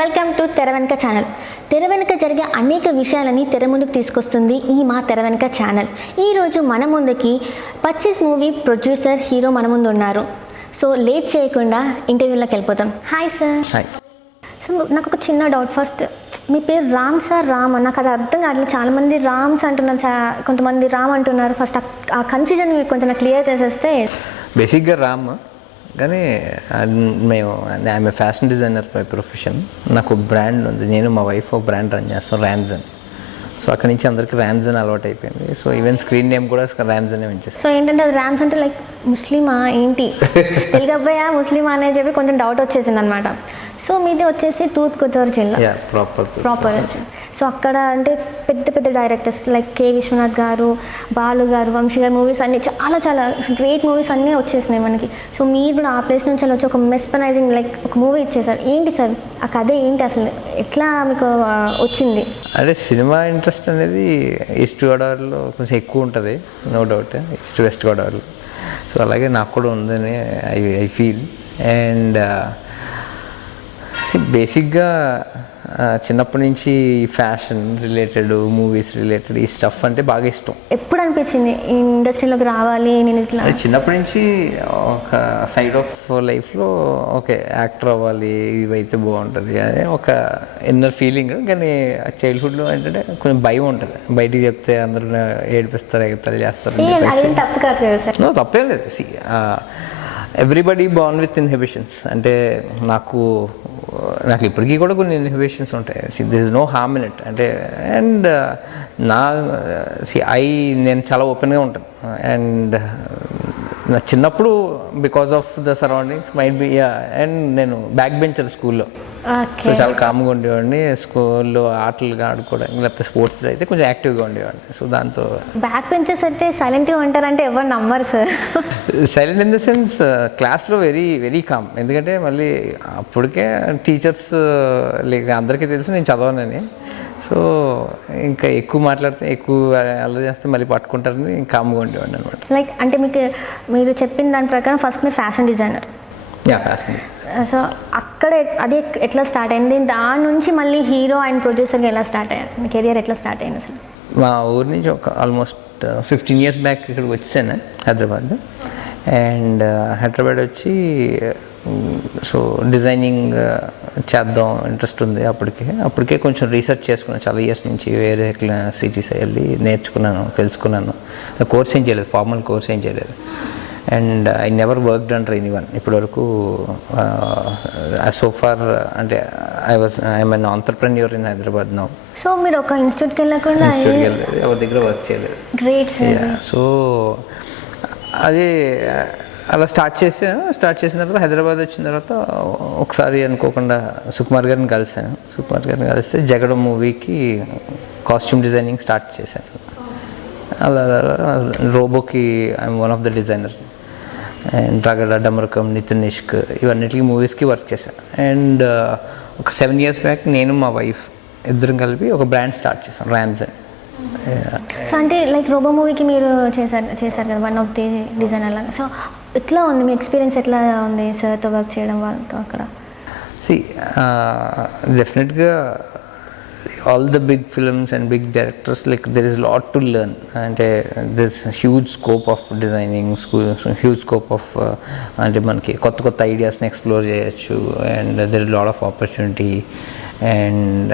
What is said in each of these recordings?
Welcome to తెర వెనుక channel. తెర వెనుక జరిగే అనేక విషయాలని తెర ముందుకు తీసుకొస్తుంది ఈ మా తెర వెనుక ఛానల్. ఈరోజు మన ముందుకి 25 మూవీ ప్రొడ్యూసర్ హీరో మన ముందు ఉన్నారు. సో లేట్ చేయకుండా ఇంటర్వ్యూలోకి వెళ్ళిపోతాం. Hi sir. హాయ్. సో నాకు ఒక చిన్న డౌట్. ఫస్ట్ మీ పేరు రామ్ సార్, రామ్ నాకు అది అర్థం కావట్లేదు. చాలామంది రామ్స్ అంటున్నారు, కొంతమంది రామ్ అంటున్నారు. ఫస్ట్ ఆ కన్ఫ్యూజన్ కొంచెం క్లియర్ చేసేస్తే. బేసిక్గా రామ్, కానీ మేము I'm a fashion designer by profession. నాకు బ్రాండ్ ఉంది, నేను మా వైఫ్ ఒక బ్రాండ్ రన్ చేస్తాం, ర్యామ్జన్. సో అక్కడి నుంచి అందరికీ ర్యామ్జన్ అలవాటు అయిపోయింది. సో ఈవెన్ స్క్రీన్ నేమ్ కూడా ర్యామ్జనే ఉంచేసి. సో ఏంటంటే అది ర్యామ్స్ అంటే లైక్ ముస్లిమా ఏంటి, తెలుగు అబ్బాయా ముస్లిమా అని చెప్పి కొంచెం డౌట్ వచ్చేసింది అనమాట. సో మీది వచ్చేసి తూర్పుగోదావరి జిల్లా. ప్రాపర్. సో అక్కడ అంటే పెద్ద పెద్ద డైరెక్టర్స్ లైక్ కే విశ్వనాథ్ గారు, బాలు గారు, వంశీ గారు మూవీస్ అన్నీ చాలా గ్రేట్ మూవీస్ అన్నీ వచ్చేసినాయి మనకి. సో మీరు కూడా ఆ ప్లేస్ నుంచి వచ్చి ఒక మెస్పనైజింగ్ లైక్ ఒక మూవీ ఇచ్చేసారు. ఏంటి సార్ ఆ కథ ఏంటి, అసలు ఎట్లా మీకు వచ్చింది? అదే సినిమా ఇంట్రెస్ట్ అనేది ఈస్ట్ గోదావరిలో కొంచెం ఎక్కువ ఉంటుంది, నో డౌట్, ఈస్ట్ వెస్ట్ గోదావరిలో. సో అలాగే నాకు కూడా ఉందని ఐ ఫీల్. అండ్ బేసిక్గా చిన్నప్పటి నుంచి ఫ్యాషన్ రిలేటెడ్, మూవీస్ రిలేటెడ్ ఈ స్టఫ్ అంటే బాగా ఇష్టం. ఎప్పుడు అనిపించింది ఈ ఇండస్ట్రీలోకి రావాలి నేను ఇట్లా? చిన్నప్పటి నుంచి ఒక సైడ్ ఆఫ్ లైఫ్లో ఓకే యాక్టర్ అవ్వాలి, ఇవైతే బాగుంటుంది అదే ఒక ఇన్నర్ ఫీలింగ్. కానీ చైల్డ్హుడ్లో ఏంటంటే కొంచెం భయం ఉంటుంది, బయటికి చెప్తే అందరూ ఏడిపిస్తారు, ఎగతాలు చేస్తారు. తప్పు కాదు కదా సార్? నో, తప్పేం లేదు. Everybody born with inhibitions. అంటే నాకు ఇప్పటికీ కూడా కొన్ని ఇన్హిబిషన్స్ ఉంటాయి. There is no harm in it. అంటే అండ్ నేను చాలా ఓపెన్గా ఉంటాను. అండ్ నా చిన్నప్పుడు because of the surroundings might be and నేను బ్యాక్ బెంచర్ స్కూల్లో. సో చాలా కామ్గా ఉండేవాడిని. స్కూల్లో ఆటలు ఆడుకోవడానికి లేకపోతే స్పోర్ట్స్లో అయితే కొంచెం యాక్టివ్గా ఉండేవాడిని. సో దాంతో బ్యాక్ బెంచర్స్ అంటే సైలెంట్గా ఉంటారంటే ఎవరు నమ్మరు sir. Silent in the sense క్లాస్లో వెరీ వెరీ కామ్. ఎందుకంటే మళ్ళీ అప్పటికే టీచర్స్ లేక అందరికీ తెలుసు నేను చదవనని. సో ఇంకా ఎక్కువ మాట్లాడితే, ఎక్కువ అల్లరి చేస్తే మళ్ళీ పట్టుకుంటారని కామ్గా ఉండేవాడిని అనమాట. లైక్ అంటే మీరు చెప్పిన దాని ప్రకారం ఫస్ట్ మీరు ఫ్యాషన్ డిజైనర్. ఫ్యాషన్. సో అక్కడ అది ఎట్లా స్టార్ట్ అయింది? దాని నుంచి మళ్ళీ హీరో అండ్ ప్రొడ్యూసర్గా ఎలా స్టార్ట్ అయ్యారు? మీ కెరియర్ ఎట్లా స్టార్ట్ అయింది అసలు? మా ఊరి నుంచి ఒక ఆల్మోస్ట్ 15 years బ్యాక్ ఇక్కడికి వచ్చాను, హైదరాబాద్. అండ్ హైదరాబాద్ వచ్చి సో డిజైనింగ్ చేద్దాం ఇంట్రెస్ట్ ఉంది. అప్పటికే కొంచెం రీసెర్చ్ చేసుకున్నాను చాలా ఇయర్స్ నుంచి. వేరే సిటీస్ వెళ్ళి నేర్చుకున్నాను, తెలుసుకున్నాను. కోర్స్ ఏం చేయలేదు, ఫార్మల్ కోర్స్ ఏం చేయలేదు. And I never worked under anyone ఇప్పటివరకు. సో ఫార్ అంటే I'm an entrepreneur in Hyderabad now. So మీరు ఒక ఇన్స్టిట్యూట్కి వెళ్ళకుండా ఎవరి దగ్గర వర్క్ చేయలేదు. Great sir. సో అదే అలా స్టార్ట్ చేసిన తర్వాత హైదరాబాద్ వచ్చిన తర్వాత ఒకసారి అనుకోకుండా సుకుమార్ గారిని కలిస్తే జగడం మూవీకి కాస్ట్యూమ్ డిజైనింగ్ స్టార్ట్ చేశాను. అలా రోబోకి I'm one of the designer. And Ragada, Damarukam, Nitin ఇష్క్ ఇవన్నిటికీ మూవీస్కి వర్క్ చేశాను. అండ్ ఒక 7 years బ్యాక్ నేను మా వైఫ్ ఇద్దరం కలిపి ఒక బ్రాండ్ స్టార్ట్ చేశాం, ర్యామ్జన్. సో అంటే లైక్ రోబో మూవీకి మీరు చేశారు కదా, వన్ ఆఫ్ ది డిజైనర్ లాగా. సో ఎట్లా ఉంది మీ ఎక్స్పీరియన్స్, ఎట్లా ఉంది సార్తో వర్క్ చేయడం వాళ్ళతో అక్కడ? డెఫినెట్గా all the big films and big directors, like there is a lot to learn. అంటే there's a huge scope of designing, huge scope of అంటే మనకి కొత్త ఐడియాస్ని ఎక్స్ప్లోర్ చేయొచ్చు. And there is a lot of opportunity. And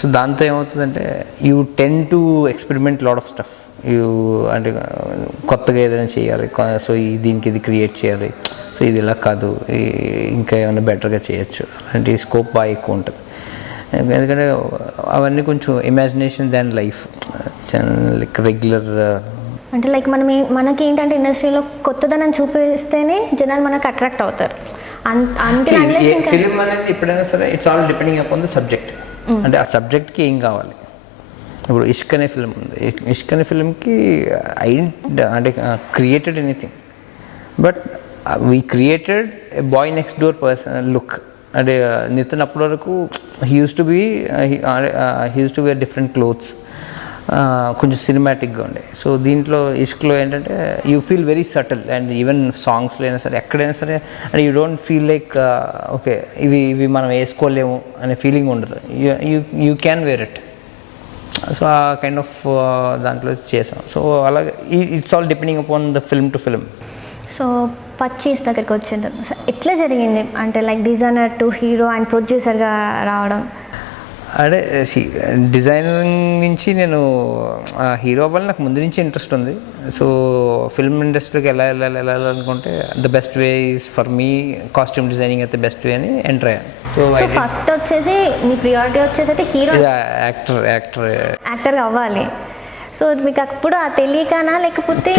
so దాంతో ఏమవుతుందంటే you ten to experiment lot of stuff. అంటే కొత్తగా ఏదైనా చేయాలి, సో దీనికి ఇది క్రియేట్ చేయాలి, సో ఇది ఇలా కాదు, ఇంకా ఏమైనా బెటర్గా చేయొచ్చు. అలాంటి స్కోప్ బాగా ఎక్కువ ఉంటుంది. ఎందుకంటే అవన్నీ కొంచెం imagination than life, like regular. అంటే లైక్ మనకి ఏంటంటే ఇండస్ట్రీలో కొత్తదనం చూపిస్తేనే జనాలు మనకు అట్రాక్ట్ అవుతారు. ఫిలిం అనేది ఎప్పుడైనా సరే it's all depending upon the subject. అంటే ఆ సబ్జెక్ట్కి ఏం కావాలి. ఇప్పుడు ఇష్క్ అనే ఫిలిం ఉంది. ఇష్క్ అనే ఫిలింకి అంటే created anything, but we created a boy next door person look. అంటే నితిన్ అప్పటి వరకు he use to wear different clothes. కొంచెం సినిమాటిక్గా ఉండే. సో దీంట్లో ఇష్క్లో ఏంటంటే you feel very subtle, and even సాంగ్స్లో అయినా సరే ఎక్కడైనా సరే అంటే you don't feel like okay ఇవి మనం వేసుకోలేము అనే ఫీలింగ్ ఉండదు. You can wear it. So ఆ కైండ్ ఆఫ్ దాంట్లో చేసాం. సో అలాగే it's all depending upon the film to film. So purchase దగ్గరికి వచ్చేద్దాం. సో ఎట్లా జరిగింది అంటే like designer to hero and ప్రొడ్యూసర్గా రావడం? అంటే డిజైనింగ్ నుంచి నేను హీరో అవ్వాలి నాకు ముందు నుంచి ఇంట్రెస్ట్ ఉంది. సో ఫిల్మ్ ఇండస్ట్రీకి వెళ్ళాలనుకుంటే the best way is for me costume designing అయితే బెస్ట్ వే అని ఎంటర్ అయ్యాను. సో ఫస్ట్ వచ్చేసి మీ ప్రియారిటీ వచ్చేసి అయితే హీరో యాక్టర్గా అవ్వాలి. సో మీకు అప్పుడు తెలియకనా లేకపోతే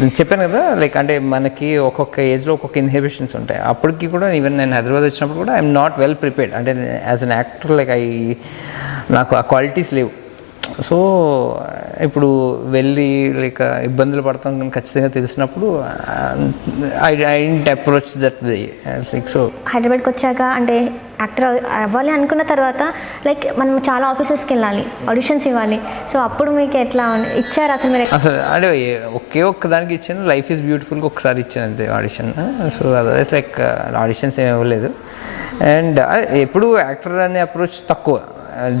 నేను చెప్పాను కదా లైక్ అంటే మనకి ఒక్కొక్క ఏజ్లో ఒక్కొక్క ఇన్హిబిషన్స్ ఉంటాయి. అప్పటికి కూడా ఈవెన్ నేను హైదరాబాద్ వచ్చినప్పుడు కూడా ఐఎమ్ నాట్ వెల్ ప్రిపేర్డ్. అంటే యాజ్ అన్ యాక్టర్ లైక్ నాకు ఆ క్వాలిటీస్ లేవు. సో ఇప్పుడు వెళ్ళి లైక్ ఇబ్బందులు పడతాం కానీ ఖచ్చితంగా తెలిసినప్పుడు I don't approach that way. Like so హైదరాబాద్కి వచ్చాక అంటే యాక్టర్ అవ్వాలి అనుకున్న తర్వాత లైక్ మనం చాలా ఆఫీసెస్కి వెళ్ళాలి, ఆడిషన్స్ ఇవ్వాలి. సో అప్పుడు మీకు ఎట్లా ఇచ్చారు అసలు మీరు? అసలు అంటే ఒక్క దానికి ఇచ్చాను, లైఫ్ ఈజ్ బ్యూటిఫుల్గా ఒకసారి ఇచ్చాను అంతే ఆడిషన్. సో అదైతే లైక్ ఆడిషన్స్ ఏమి ఇవ్వలేదు. అండ్ ఎప్పుడు యాక్టర్ అనే అప్రోచ్ తక్కువ.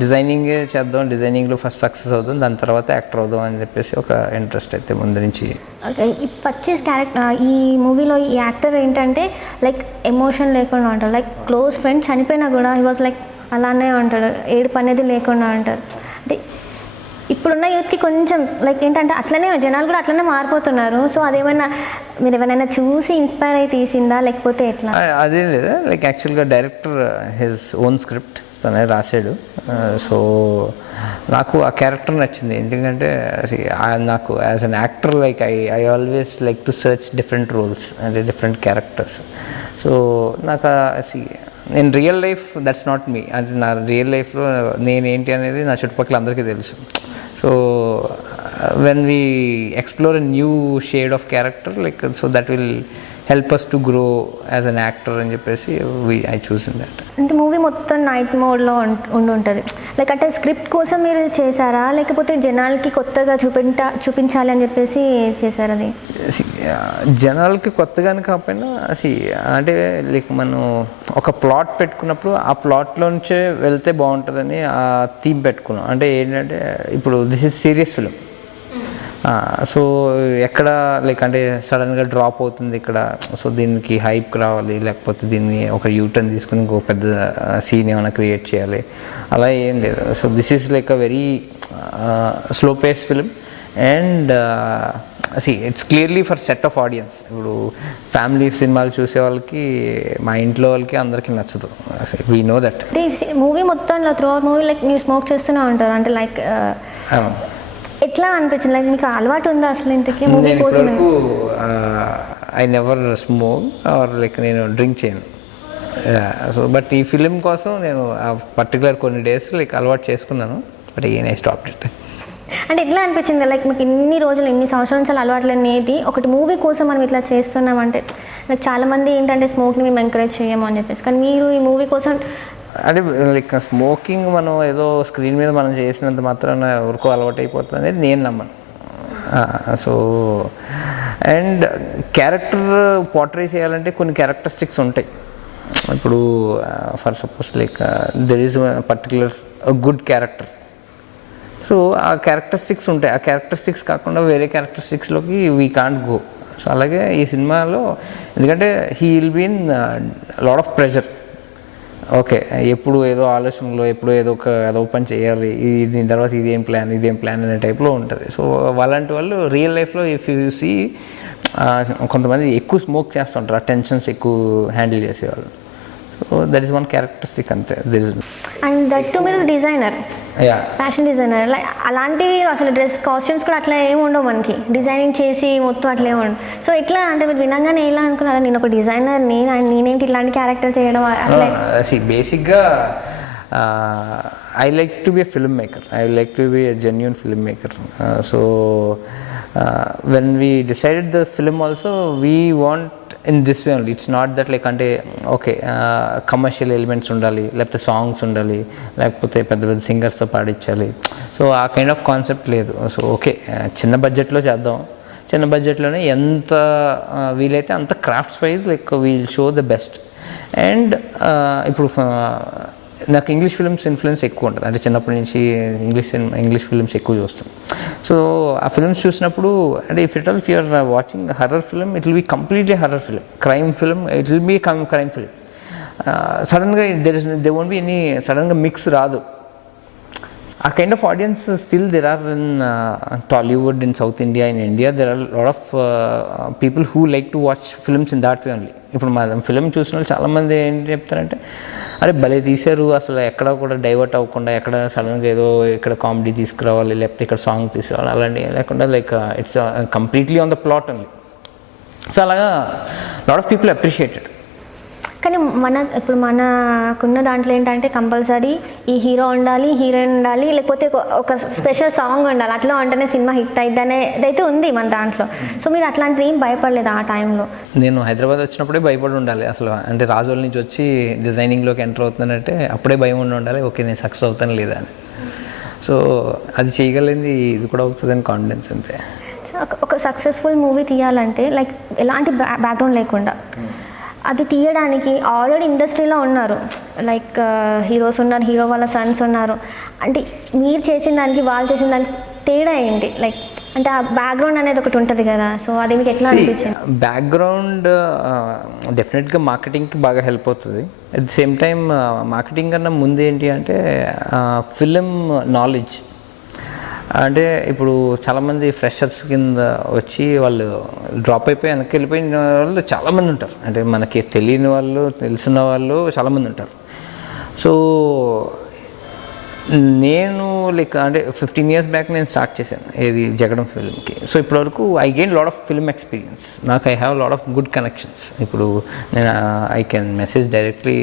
డిజైనింగే చేద్దాం, డిజైనింగ్లో ఫస్ట్ సక్సెస్ అవుతాం, దాని తర్వాత యాక్టర్ అవుదాం అని చెప్పేసి ఒక ఇంట్రెస్ట్ అయితే ముందు నుంచి. ఓకే, ఈ పర్చేస్ క్యారెక్టర్ ఈ మూవీలో ఈ యాక్టర్ ఏంటంటే లైక్ ఎమోషన్ లేకుండా ఉంటాడు. లైక్ క్లోజ్ ఫ్రెండ్స్ చనిపోయినా కూడా హీ వాజ్ లైక్ అలానే ఉంటాడు, ఏడుపు అనేది లేకుండా ఉంటారు. అంటే ఇప్పుడున్న యూత్కి కొంచెం లైక్ ఏంటంటే అట్లనే జనాలు కూడా అట్లనే మారిపోతున్నారు. సో అదేమైనా మీరు ఎవరైనా చూసి ఇన్స్పైర్ అయి తీసిందా లేకపోతే ఎట్లా? అదేం లేదా, లైక్ యాక్చువల్గా డైరెక్టర్ హిజ్ ఓన్ స్క్రిప్ట్ తనే రాశాడు. సో నాకు ఆ క్యారెక్టర్ నచ్చింది. ఎందుకంటే నాకు as an actor like I always like to search different roles అంటే డిఫరెంట్ క్యారెక్టర్స్. సో నాకు నేను real life that's not me, అంటే నా రియల్ లైఫ్లో నేనేంటి అనేది నా చుట్టుపక్కల అందరికీ తెలుసు. So when we explore a new shade of character like so that will help us to grow as an actor అని చెప్పేసి ఐ చూసిన దట్. అంటే మూవీ మొత్తం నైట్ మోడ్లో ఉంటుంది లైక్ అంటే స్క్రిప్ట్ కోసం మీరు చేశారా లేకపోతే జనాలకి కొత్తగా చూపించాలి అని చెప్పేసి చేశారు? అది జనాలకి కొత్తగానే కాకపోయినా అంటే లైక్ మనం ఒక ప్లాట్ పెట్టుకున్నప్పుడు ఆ ప్లాట్లో నుంచే వెళ్తే బాగుంటుందని ఆ థీమ్ పెట్టుకున్నాం. అంటే ఏంటంటే ఇప్పుడు this is serious film. So ఎక్కడ లైక్ అంటే సడన్గా డ్రాప్ అవుతుంది ఇక్కడ, సో దీనికి హైప్ రావాలి, లేకపోతే దీన్ని ఒక యూటర్న్ తీసుకుని ఇంకో పెద్ద సీన్ ఏమైనా క్రియేట్ చేయాలి, అలా ఏం లేదు. So this is like a very slow pace film and it's clearly for set of audience. ఇప్పుడు ఫ్యామిలీ సినిమాలు చూసే వాళ్ళకి, మా ఇంట్లో వాళ్ళకి అందరికీ నచ్చదు. We know that. మూవీ మొత్తంలో త్రూ మూవీ లైక్ మీరు స్మోక్ చేస్తూనే ఉంటారు, అంటే లైక్ ఎట్లా అనిపించింది? లైక్ మీకు అలవాటు ఉందా అసలు ఇంతకీ మూవీ కోసం? I never smoke or like నేను డ్రింక్ చేయను. సో బట్ ఈ ఫిలిం కోసం నేను ఆ పర్టికులర్ కొన్ని డేస్ లైక్ అలవాటు చేసుకున్నాను. But I stop it. అంటే ఎట్లా అనిపించింది లైక్ మీకు ఇన్ని రోజులు ఇన్ని సంవత్సరాల నుంచి అలవాట్లు అనేది ఒకటి మూవీ కోసం మనం ఇట్లా చేస్తున్నామంటే? లైక్ చాలామంది ఏంటంటే స్మోక్ని మేము ఎంకరేజ్ చేయము అని చెప్పేసి, కానీ మీరు ఈ మూవీ కోసం అంటే లైక్ స్మోకింగ్ మనం ఏదో స్క్రీన్ మీద మనం చేసినంత మాత్రాన ఎవరికో అలవాటు అయిపోతుంది అనేది నేను నమ్మను. సో అండ్ క్యారెక్టర్ పోర్ట్రే చేయాలంటే కొన్ని క్యారెక్టరిస్టిక్స్ ఉంటాయి. ఇప్పుడు for suppose like there is particular good character. So ఆ క్యారెక్టరిస్టిక్స్ ఉంటాయి. ఆ క్యారెక్టరిస్టిక్స్ కాకుండా వేరే క్యారెక్టరిస్టిక్స్లోకి వీ కాంట్ గో. సో అలాగే ఈ సినిమాలో ఎందుకంటే he will be in lot of pressure. Okay, ఎప్పుడు ఏదో ఆలోచనలో ఎప్పుడు ఏదో పని చేయాలి, దీని తర్వాత ఇదేం ప్లాన్ అనే టైప్లో ఉంటుంది. సో అలాంటి వాళ్ళు రియల్ లైఫ్లో ఇఫ్ యూ సీ కొంతమంది ఎక్కువ స్మోక్ చేస్తుంటారు, ఆ టెన్షన్స్ ఎక్కువ హ్యాండిల్ చేసేవాళ్ళు. So that is one characteristic అంతే. అండ్ దట్ టు మీరు డిజైనర్, ఫ్యాషన్ డిజైనర్, లైక్ అలాంటివి అసలు డ్రెస్ కాస్ట్యూమ్స్ కూడా అట్లా ఏమి ఉండవు మనకి, డిజైనింగ్ చేసి మొత్తం అట్లా ఏమి ఉండవు. సో ఎట్లా అంటే మీరు వినంగానే ఎలా అనుకున్నారా నేను ఒక డిజైనర్ నేనేంటి ఇట్లాంటి క్యారెక్టర్ చేయడం అట్లా? బేసిక్గా I like to be a film maker. I like to be a genuine film maker. So when we decided the film also, we want in this way only. It's not that like అంటే okay commercial elements ఉండాలి, లేకపోతే songs ఉండాలి, లేకపోతే పెద్ద పెద్ద సింగర్స్తో పాడించాలి. So ఆ కైండ్ ఆఫ్ కాన్సెప్ట్ లేదు. సో ఓకే చిన్న బడ్జెట్లో చేద్దాం, చిన్న బడ్జెట్లోనే ఎంత వీలైతే అంత crafts wise like we'll show the best. And ఇప్పుడు నాకు ఇంగ్లీష్ ఫిల్మ్స్ ఇన్ఫ్లుయెన్స్ ఎక్కువ ఉంటుంది, అంటే చిన్నప్పటి నుంచి ఇంగ్లీష్ ఫిల్మ్స్ ఎక్కువ చూస్తాను. సో ఆ ఫిల్మ్స్ చూసినప్పుడు అంటే if you're watching horror film, it will be completely horror film. Crime film, it will be crime film. సడన్గా దే వోంట్ బి ఎనీ సడన్గా మిక్స్ రాదు. ఆ kind of audience still there are in Tollywood, in south India, in India there are lot of people who like to watch films in that way only. ఇప్పుడు మా film చూసిన వాళ్ళు చాలామంది ఏంటి చెప్తారంటే, అరే భలే తీశారు, అసలు ఎక్కడ కూడా డైవర్ట్ అవ్వకుండా, ఎక్కడ సడన్గా ఏదో ఇక్కడ కామెడీ తీసుకురావాలి, లేకపోతే ఇక్కడ సాంగ్ తీసుకురావాలి, అలాంటి లేకుండా like it's completely on the plot only. So అలాగా లాట్ ఆఫ్ పీపుల్ అప్రిషియేటెడ్. కానీ ఇప్పుడు మనకున్న దాంట్లో ఏంటంటే కంపల్సరీ ఈ హీరో ఉండాలి, హీరోయిన్ ఉండాలి, లేకపోతే ఒక స్పెషల్ సాంగ్ ఉండాలి, అట్లా ఉంటేనే సినిమా హిట్ అయింది అనేది ఉంది మన దాంట్లో. సో మీరు అట్లాంటిది ఏం భయపడలేదు ఆ టైంలో? నేను హైదరాబాద్ వచ్చినప్పుడే భయపడి ఉండాలి అసలు. అంటే రాజోల నుంచి వచ్చి డిజైనింగ్లోకి ఎంటర్ అవుతున్నానంటే అప్పుడే భయం ఉండాలి, ఓకే నేను సక్సెస్ అవుతాను లేదా అని. సో అది చేయగలిగింది, ఇది కూడా అవుతుందని కాన్ఫిడెన్స్ అంతే. ఒక సక్సెస్ఫుల్ మూవీ తీయాలంటే లైక్ ఎలాంటి బ్యాక్గ్రౌండ్ లేకుండా అది తీయడానికి ఆల్రెడీ ఇండస్ట్రీలో ఉన్నారు, లైక్ హీరోస్ ఉన్నారు, హీరో వాళ్ళ సన్స్ ఉన్నారు. అంటే మీరు చేసిన దానికి వాళ్ళు చేసిన దానికి తేడా ఏంటి? లైక్ అంటే ఆ బ్యాక్గ్రౌండ్ అనేది ఒకటి ఉంటుంది కదా, సో అది మీకు ఎట్లా అనిపించింది? బ్యాక్గ్రౌండ్ డెఫినెట్గా మార్కెటింగ్కి బాగా హెల్ప్ అవుతుంది. At the same time marketing కన్నా ముందు ఏంటి అంటే ఫిలిం నాలెడ్జ్. అంటే ఇప్పుడు చాలామంది ఫ్రెషర్స్ కింద వచ్చి వాళ్ళు డ్రాప్ అయిపోయి వెనక్కి వెళ్ళిపోయిన వాళ్ళు చాలామంది ఉంటారు. అంటే మనకి తెలియని వాళ్ళు, తెలిసిన వాళ్ళు చాలామంది ఉంటారు. సో నేను లైక్ అంటే 15 years బ్యాక్ నేను స్టార్ట్ చేశాను ఏది జగడం ఫిల్మ్కి. సో ఇప్పటివరకు I gain lot of film experience. నాకు I have lot of good connections. ఇప్పుడు నేను I can message directly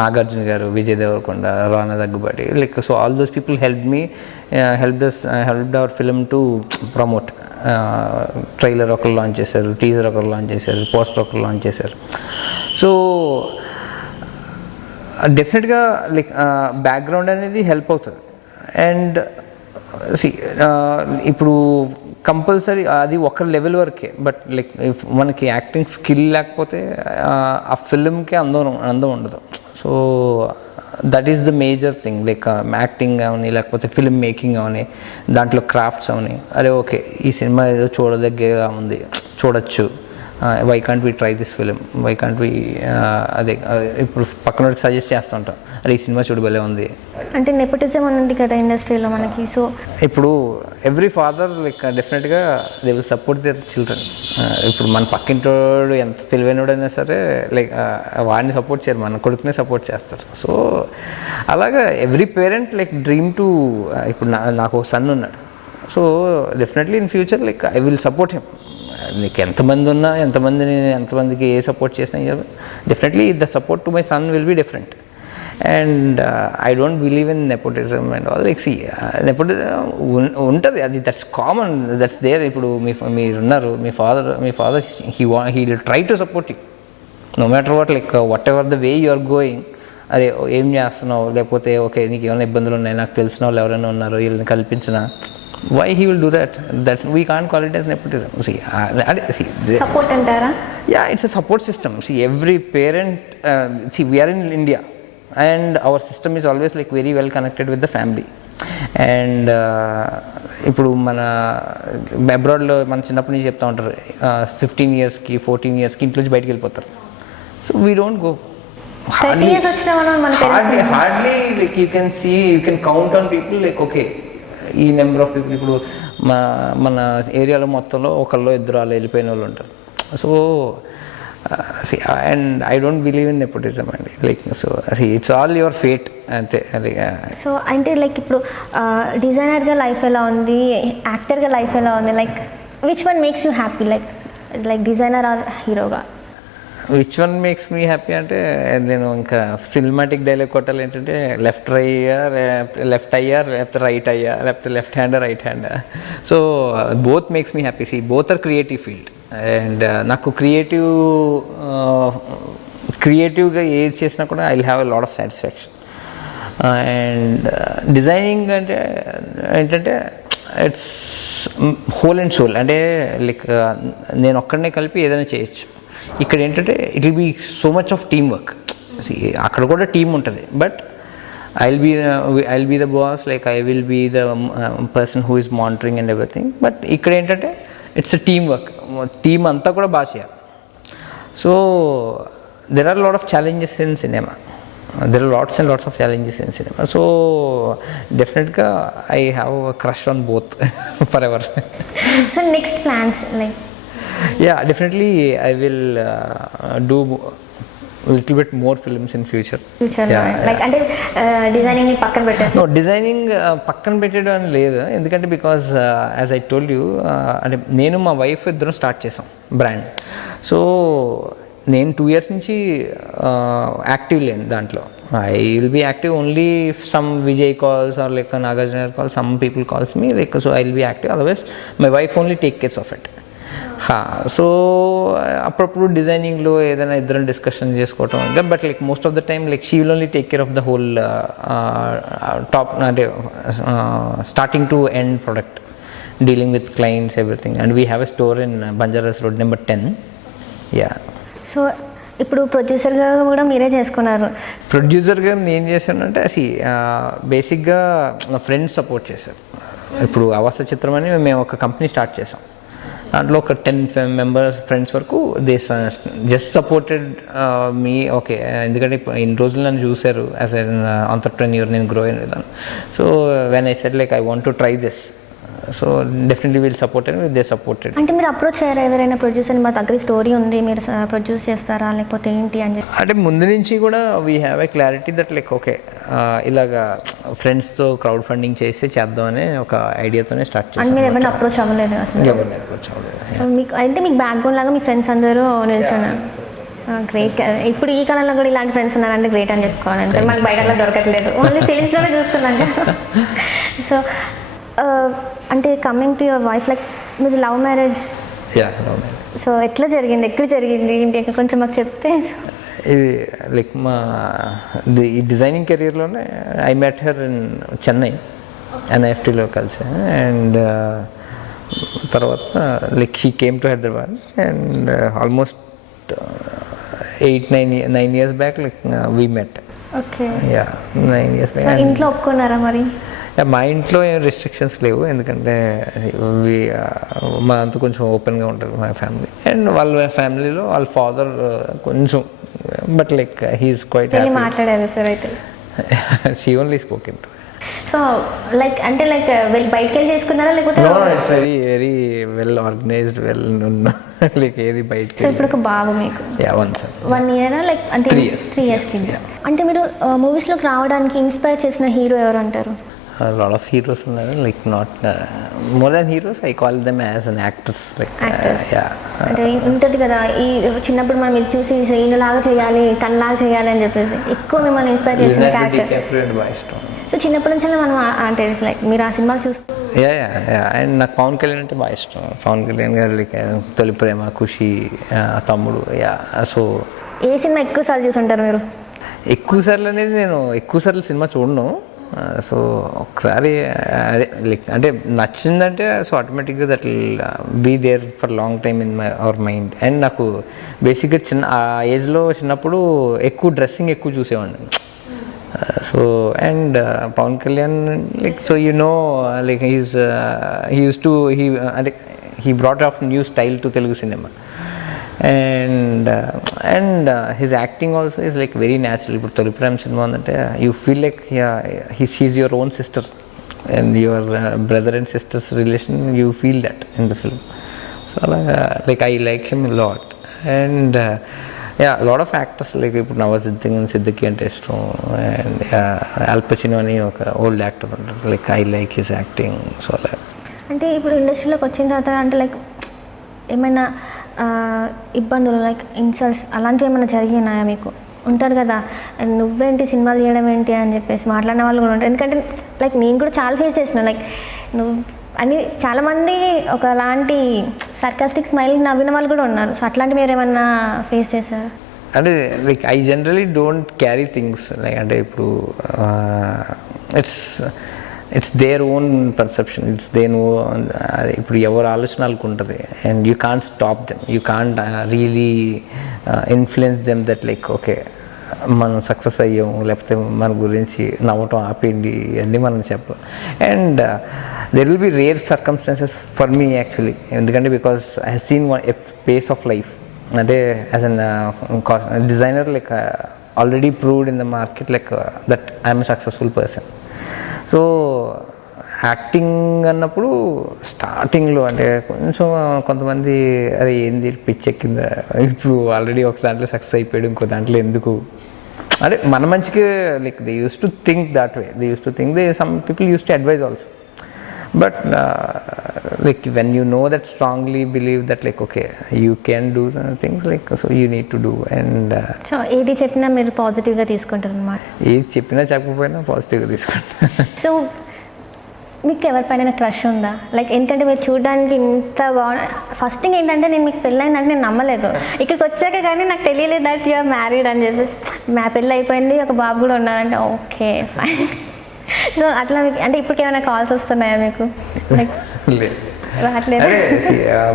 Nagarjuna garu, Vijay Deverakonda, Rana Daggubati, like so all those people helped our film to promote. Trailer ఒకరు launch చేశారు, టీజర్ ఒకరు లాంచ్ చేశారు, poster ఒకరు launch చేశారు. So definitely like background అనేది హెల్ప్ అవుతుంది. అండ్ ఇప్పుడు కంపల్సరీ అది ఒక లెవెల్ వరకే, బట్ లైక్ మనకి యాక్టింగ్ స్కిల్ లేకపోతే ఆ ఫిల్మ్కి అందం ఉండదు. So that is the major thing. Like acting అవని, లేకపోతే ఫిల్మ్ మేకింగ్ అవని, దాంట్లో క్రాఫ్ట్స్ అవని, అరే ఓకే ఈ సినిమా ఏదో చూడదగ్గగా ఉంది, చూడొచ్చు, why can't we try this film, why can't we అదే ఇప్పుడు పక్కన సజెస్ట్ చేస్తూ ఉంటాం, అరే ఈ సినిమా చూడబలే ఉంది. అంటే నెపోటిజం ఉంది కదా ఇండస్ట్రీలో మనకి. సో ఇప్పుడు ఎవ్రీ ఫాదర్ లైక్ డెఫినెట్గా they will support their children. ఇప్పుడు మన పక్కింటోడు ఎంత తెలివైనడైనా సరే లైక్ వాడిని సపోర్ట్ చేయరు, మన కొడుకునే సపోర్ట్ చేస్తారు. సో అలాగా every parent like dream to, ఇప్పుడు నాకు సన్ ఉన్నాడు. So definitely in future like I will support him. నీకు ఎంతమందికి ఏ సపోర్ట్ చేసినా definitely the support to my son will be different. And I don't believe in nepotism and all. Like see nepotism ఉంటుంది, అది that's common, that's there. ఇప్పుడు మీరున్నారు, మీ father he will try to support you no matter what, like whatever the way you are going. అరే ఏం చేస్తున్నావు, లేకపోతే okay నీకు ఏమైనా ఇబ్బందులు ఉన్నాయి, నాకు తెలిసిన వాళ్ళు ఎవరైనా ఉన్నారు, వీళ్ళని కల్పించిన, why he will do that we can't call it as nepotism. See support antara, yeah, it's a support system. See every parent, we are in India and our system is always like very well connected with the family. And ఇప్పుడు మన అబ్రాడ్లో మన చిన్నప్పటి నుంచి చెప్తా ఉంటారు 15 yearsకి 14 yearsకి ఇంట్లో నుంచి బయటకు వెళ్ళిపోతారు. So we don't go. hardly like you can count on people like okay ఈ నెంబర్ ఆఫ్ పీపుల్. ఇప్పుడు మన ఏరియాలో మొత్తంలో ఒకళ్ళు ఇద్దరు అలా వెళ్ళిపోయిన వాళ్ళు ఉంటారు. So and I don't believe in nepotism అండి. Like so it's all your fate అంతే. అది సో అంటే లైక్ ఇప్పుడు డిజైనర్గా లైఫ్ ఎలా ఉంది, యాక్టర్గా లైఫ్ ఎలా ఉంది, like which one makes you happy, like designer or హీరోగా? Which one makes me happy అంటే నేను ఇంకా సినిమాటిక్ డైలాగ్ కొట్టాలి ఏంటంటే లెఫ్ట్ అయ్యా లేకపోతే రైట్ అయ్యా లేకపోతే left hand right hand. So both makes me happy. See both are creative field and నాకు క్రియేటివ్గా ఏది చేసినా కూడా I will have a lot of satisfaction. And designing అంటే ఏంటంటే ఇట్స్ హోల్ అండ్ సోల్. అంటే లైక్ నేను ఒక్కడనే కలిపి ఏదైనా చేయొచ్చు. ఇక్కడ ఏంటంటే it will be so much of team work. అక్కడ కూడా టీమ్ ఉంటుంది, but I will be the boss, like I will be the person who is monitoring and everything. But ఇక్కడ ఏంటంటే it's a team work. Team అంతా కూడా బాగా చేయాలి. So there are lot of challenges in cinema. There are lots and lots of challenges in cinema. So definitely I have a crush on both forever. So next plans like? Yeah, definitely I will do a little bit more films in future. Yeah. Like అంటే designing పక్కన పెట్టేసి? No, designing పక్కన పెట్టడం అని లేదు. ఎందుకంటే because as I told you అంటే నేను మా వైఫ్ ఇద్దరం స్టార్ట్ చేసాం బ్రాండ్. సో నేను 2 years నుంచి యాక్టివ్ లేను దాంట్లో. I will be active only if some Vijay calls or like Nagarjuna calls, some people calls me like, so I will be active. Otherwise my wife only take cares of it. So అప్పుడప్పుడు డిజైనింగ్లో ఏదైనా ఇద్దరం discussion చేసుకోవటం, but like most of the time like she will only take care of the whole top అంటే starting to end product, dealing with clients everything. And we have a store in బంజారాస్ road number 10. Yeah. So ఇప్పుడు ప్రొడ్యూసర్గా కూడా మీరే చేసుకున్నారు. ప్రొడ్యూసర్గా నేను చేశానంటే అది బేసిక్గా నా ఫ్రెండ్స్ సపోర్ట్ చేశారు. ఇప్పుడు అవస్థ చిత్రం అని మేము ఒక కంపెనీ స్టార్ట్ చేసాం. దాంట్లో ఒక 10 members ఫ్రెండ్స్ వరకు they just supported me. Okay, ఎందుకంటే ఇన్ని రోజులు నన్ను చూశారు యాజ్ ఎన్ ఎంటర్‌ప్రెన్యూర్, నేను గ్రో అయిన విధానం. So when I said like I want to try this, so definitely will support and they supported. అంటే మీరు అప్రోచ్ అయ్యారా ఎవరైనా ప్రొడ్యూసర్, మా దగ్గర స్టోరీ ఉంది మీరు ప్రొడ్యూస్ చేస్తారా లేకపోతే ఏంటి అని చెప్పి? అంటే ముందు నుంచి కూడా we have a clarity that like okay ఇలాగా ఫ్రెండ్స్తో క్రౌడ్ ఫండింగ్ చేస్తే చేద్దామని ఒక ఐడియాతోనే స్టార్ట్ చేస్తాం. అంటే మీరు ఎవరైనా అప్రోచ్ అవ్వలేదు అసలు? ఎవరిని అప్రోచ్ అవ్వలేదు. సో మీకు అయితే మీకు బ్యాక్ బోన్ లాగా మీ ఫ్రెండ్స్ అందరూ నిల్చున్నారు. గ్రేట్. ఇప్పుడు ఈ కాలంలో కూడా ఇలాంటి ఫ్రెండ్స్ ఉన్నారంటే గ్రేట్ అని చెప్పుకోవాలి. అంటే మనకు బయట అట్లా దొరకట్లేదు, ఓన్లీ ఫిలిమ్స్లోనే చూస్తున్నాం కదా. సో అంటే coming to your wife, like మీది లవ్ మ్యారేజ్. సో ఎట్లా జరిగింది, ఎక్కడ జరిగింది ఏంటి కొంచెం మాకు చెప్తే. ఇది లైక్ ఈ డిజైనింగ్ కెరీర్లోనే I met her in Chennai ఎన్ఐఎఫ్టీలో కలిసి. అండ్ తర్వాత like she came to Hyderabad and almost 8-9 years back like we met. Okay. Ya, 9 years back. ఇంట్లో ఒప్పుకున్నారా మరి? మా ఇంట్లో ఏం రెస్ట్రిక్షన్స్ లేవు, ఎందుకంటే మా అంతా కొంచెం ఓపెన్గా ఉంటుంది మా ఫ్యామిలీ. అండ్ వాళ్ళ ఫ్యామిలీలో వాళ్ళ ఫాదర్ కొంచెం, but like he is quite happy. మాట్లాడారు సార్ అయితే? She only spoken to. So like అంటే లైక్ వెళ్ళి బయటకు వెళ్ళి చేసుకున్నారా లేకపోతే? No, it's very very well organised, well like ఏది బయటకి. సో ఇప్పుడు ఒక బాబు మీకు? 1 year లైక్ అంటే 3 years కింద. అంటే మీరు మూవీస్లోకి రావడానికి ఇన్స్పైర్ చేసిన హీరో ఎవరు అంటారు? lot of heroes uన్నారు, like not more than heroes, I call them as an actors, like yeah. అంటే ఉంటుంది కదా ఈ చిన్నప్పుడు మనం ఇది చూసి ఈయనలాగా చేయాలి తనలాగా చేయాలి అని చెప్పేసి ఎక్కువ మిమ్మల్ని ఇన్స్పైర్ చేసిన క్యారెక్టర్. సో చిన్నప్పటి నుంచి మనం అంటే లైక్ మీరు ఆ సినిమాలు చూస్తూ? అండ్ నాకు పవన్ కళ్యాణ్ అంటే బాగా ఇష్టం. పవన్ కళ్యాణ్ గారు లైక్ తొలి ప్రేమ, ఖుషి, తమ్ముడు. సో ఏ సినిమా ఎక్కువ సార్లు చూసుంటారు మీరు? ఎక్కువ సార్లు అనేది నేను ఎక్కువ సార్లు సినిమా చూడను. సో ఒకసారి అదే లైక్ అంటే నచ్చిందంటే సో ఆటోమేటిక్గా that will be there for long time in our mind. And నాకు బేసిక్గా ఆ ఏజ్లో చిన్నప్పుడు ఎక్కువ డ్రెస్సింగ్ ఎక్కువ చూసేవాడిని. So and Pawan Kalyan like so you know like he use to అంటే he brought of new style to Telugu cinema. and his acting also is like very natural. ఇప్పుడు తొలి ప్రేమ సినిమా ఉందంటే you feel like she is your own sister and your brother and sisters relation, you feel that in the film. So అలాగా like I like him lot. And lot of actors like ఇప్పుడు నవాజుద్దీన్ సిద్దికీ అంటే ఇష్టం. And all పచినో అని ఒక old actor ఉంటారు, like I like his acting. So అలా అంటే ఇప్పుడు ఇండస్ట్రీలోకి వచ్చిన తర్వాత అంటే లైక్ ఏమైనా ఇబ్బందులు లైక్ ఇన్సల్ట్స్ అలాంటివి ఏమైనా జరిగినాయా మీకు? ఉంటారు కదా, నువ్వేంటి సినిమాలు చేయడం ఏంటి అని చెప్పేసి మాట్లాడిన వాళ్ళు కూడా ఉంటారు. ఎందుకంటే లైక్ నేను కూడా చాలా ఫేస్ చేసిన, లైక్ నువ్వు అని చాలామంది ఒకలాంటి సర్కాస్టిక్ స్మైల్ నవ్విన వాళ్ళు కూడా ఉన్నారు. సో అట్లాంటి మీరు ఏమన్నా ఫేస్ చేశారు? అంటే like I generally don't carry things like, అంటే ఇప్పుడు it's their own perception, it's their own, ఇప్పుడు ఎవరు ఆలోచనలకు ఉంటుంది. And you can't stop them, you can't really influence them that like okay మనం సక్సెస్ అయ్యాము లేకపోతే మన గురించి నవ్వటం ఆపేయండి ఇవన్నీ మనం చెప్పం. And there will be rare circumstances for me actually, ఎందుకంటే because I have seen a pace of life. అంటే as an designer like already proved in the market like that I'm a successful person. So acting అన్నప్పుడు స్టార్టింగ్లో అంటే కొంచెం కొంతమంది అరే ఏంది పిచ్చెక్కిందా, ఇప్పుడు ఆల్రెడీ ఒక దాంట్లో సక్సెస్ అయిపోయాడు ఇంకో దాంట్లో ఎందుకు, అంటే మన మంచికి like they uses to think that way, they uses to think, they some people uses to advise also. But like when you know that, strongly believe that like okay you can do things like so you need to do. And so ఏది చెప్పినా మీరు పాజిటివ్గా తీసుకుంటారు అన్నమాట? ఏది చెప్పినా చెప్పకపోయినా పాజిటివ్గా తీసుకుంటా. సో మీకు ఎవరిపైన క్రష్ ఉందా? లైక్ ఎందుకంటే మీరు చూడడానికి ఇంత బాగున్నా, ఫస్ట్ థింగ్ ఏంటంటే నేను మీకు పెళ్ళైందంటే నేను నమ్మలేదు, ఇక్కడికి వచ్చాక కానీ నాకు తెలియలేదు దట్ యు ఆర్ మ్యారీడ్ అని చెప్పేసి. మా పెళ్ళి అయిపోయింది, ఒక బాబు కూడా ఉన్నారంటే ఓకే ఫైన్. సో అట్లా మీకు అంటే ఇప్పటికి ఏమైనా కాల్స్ వస్తున్నాయా మీకు? లైక్ రావట్లేదు.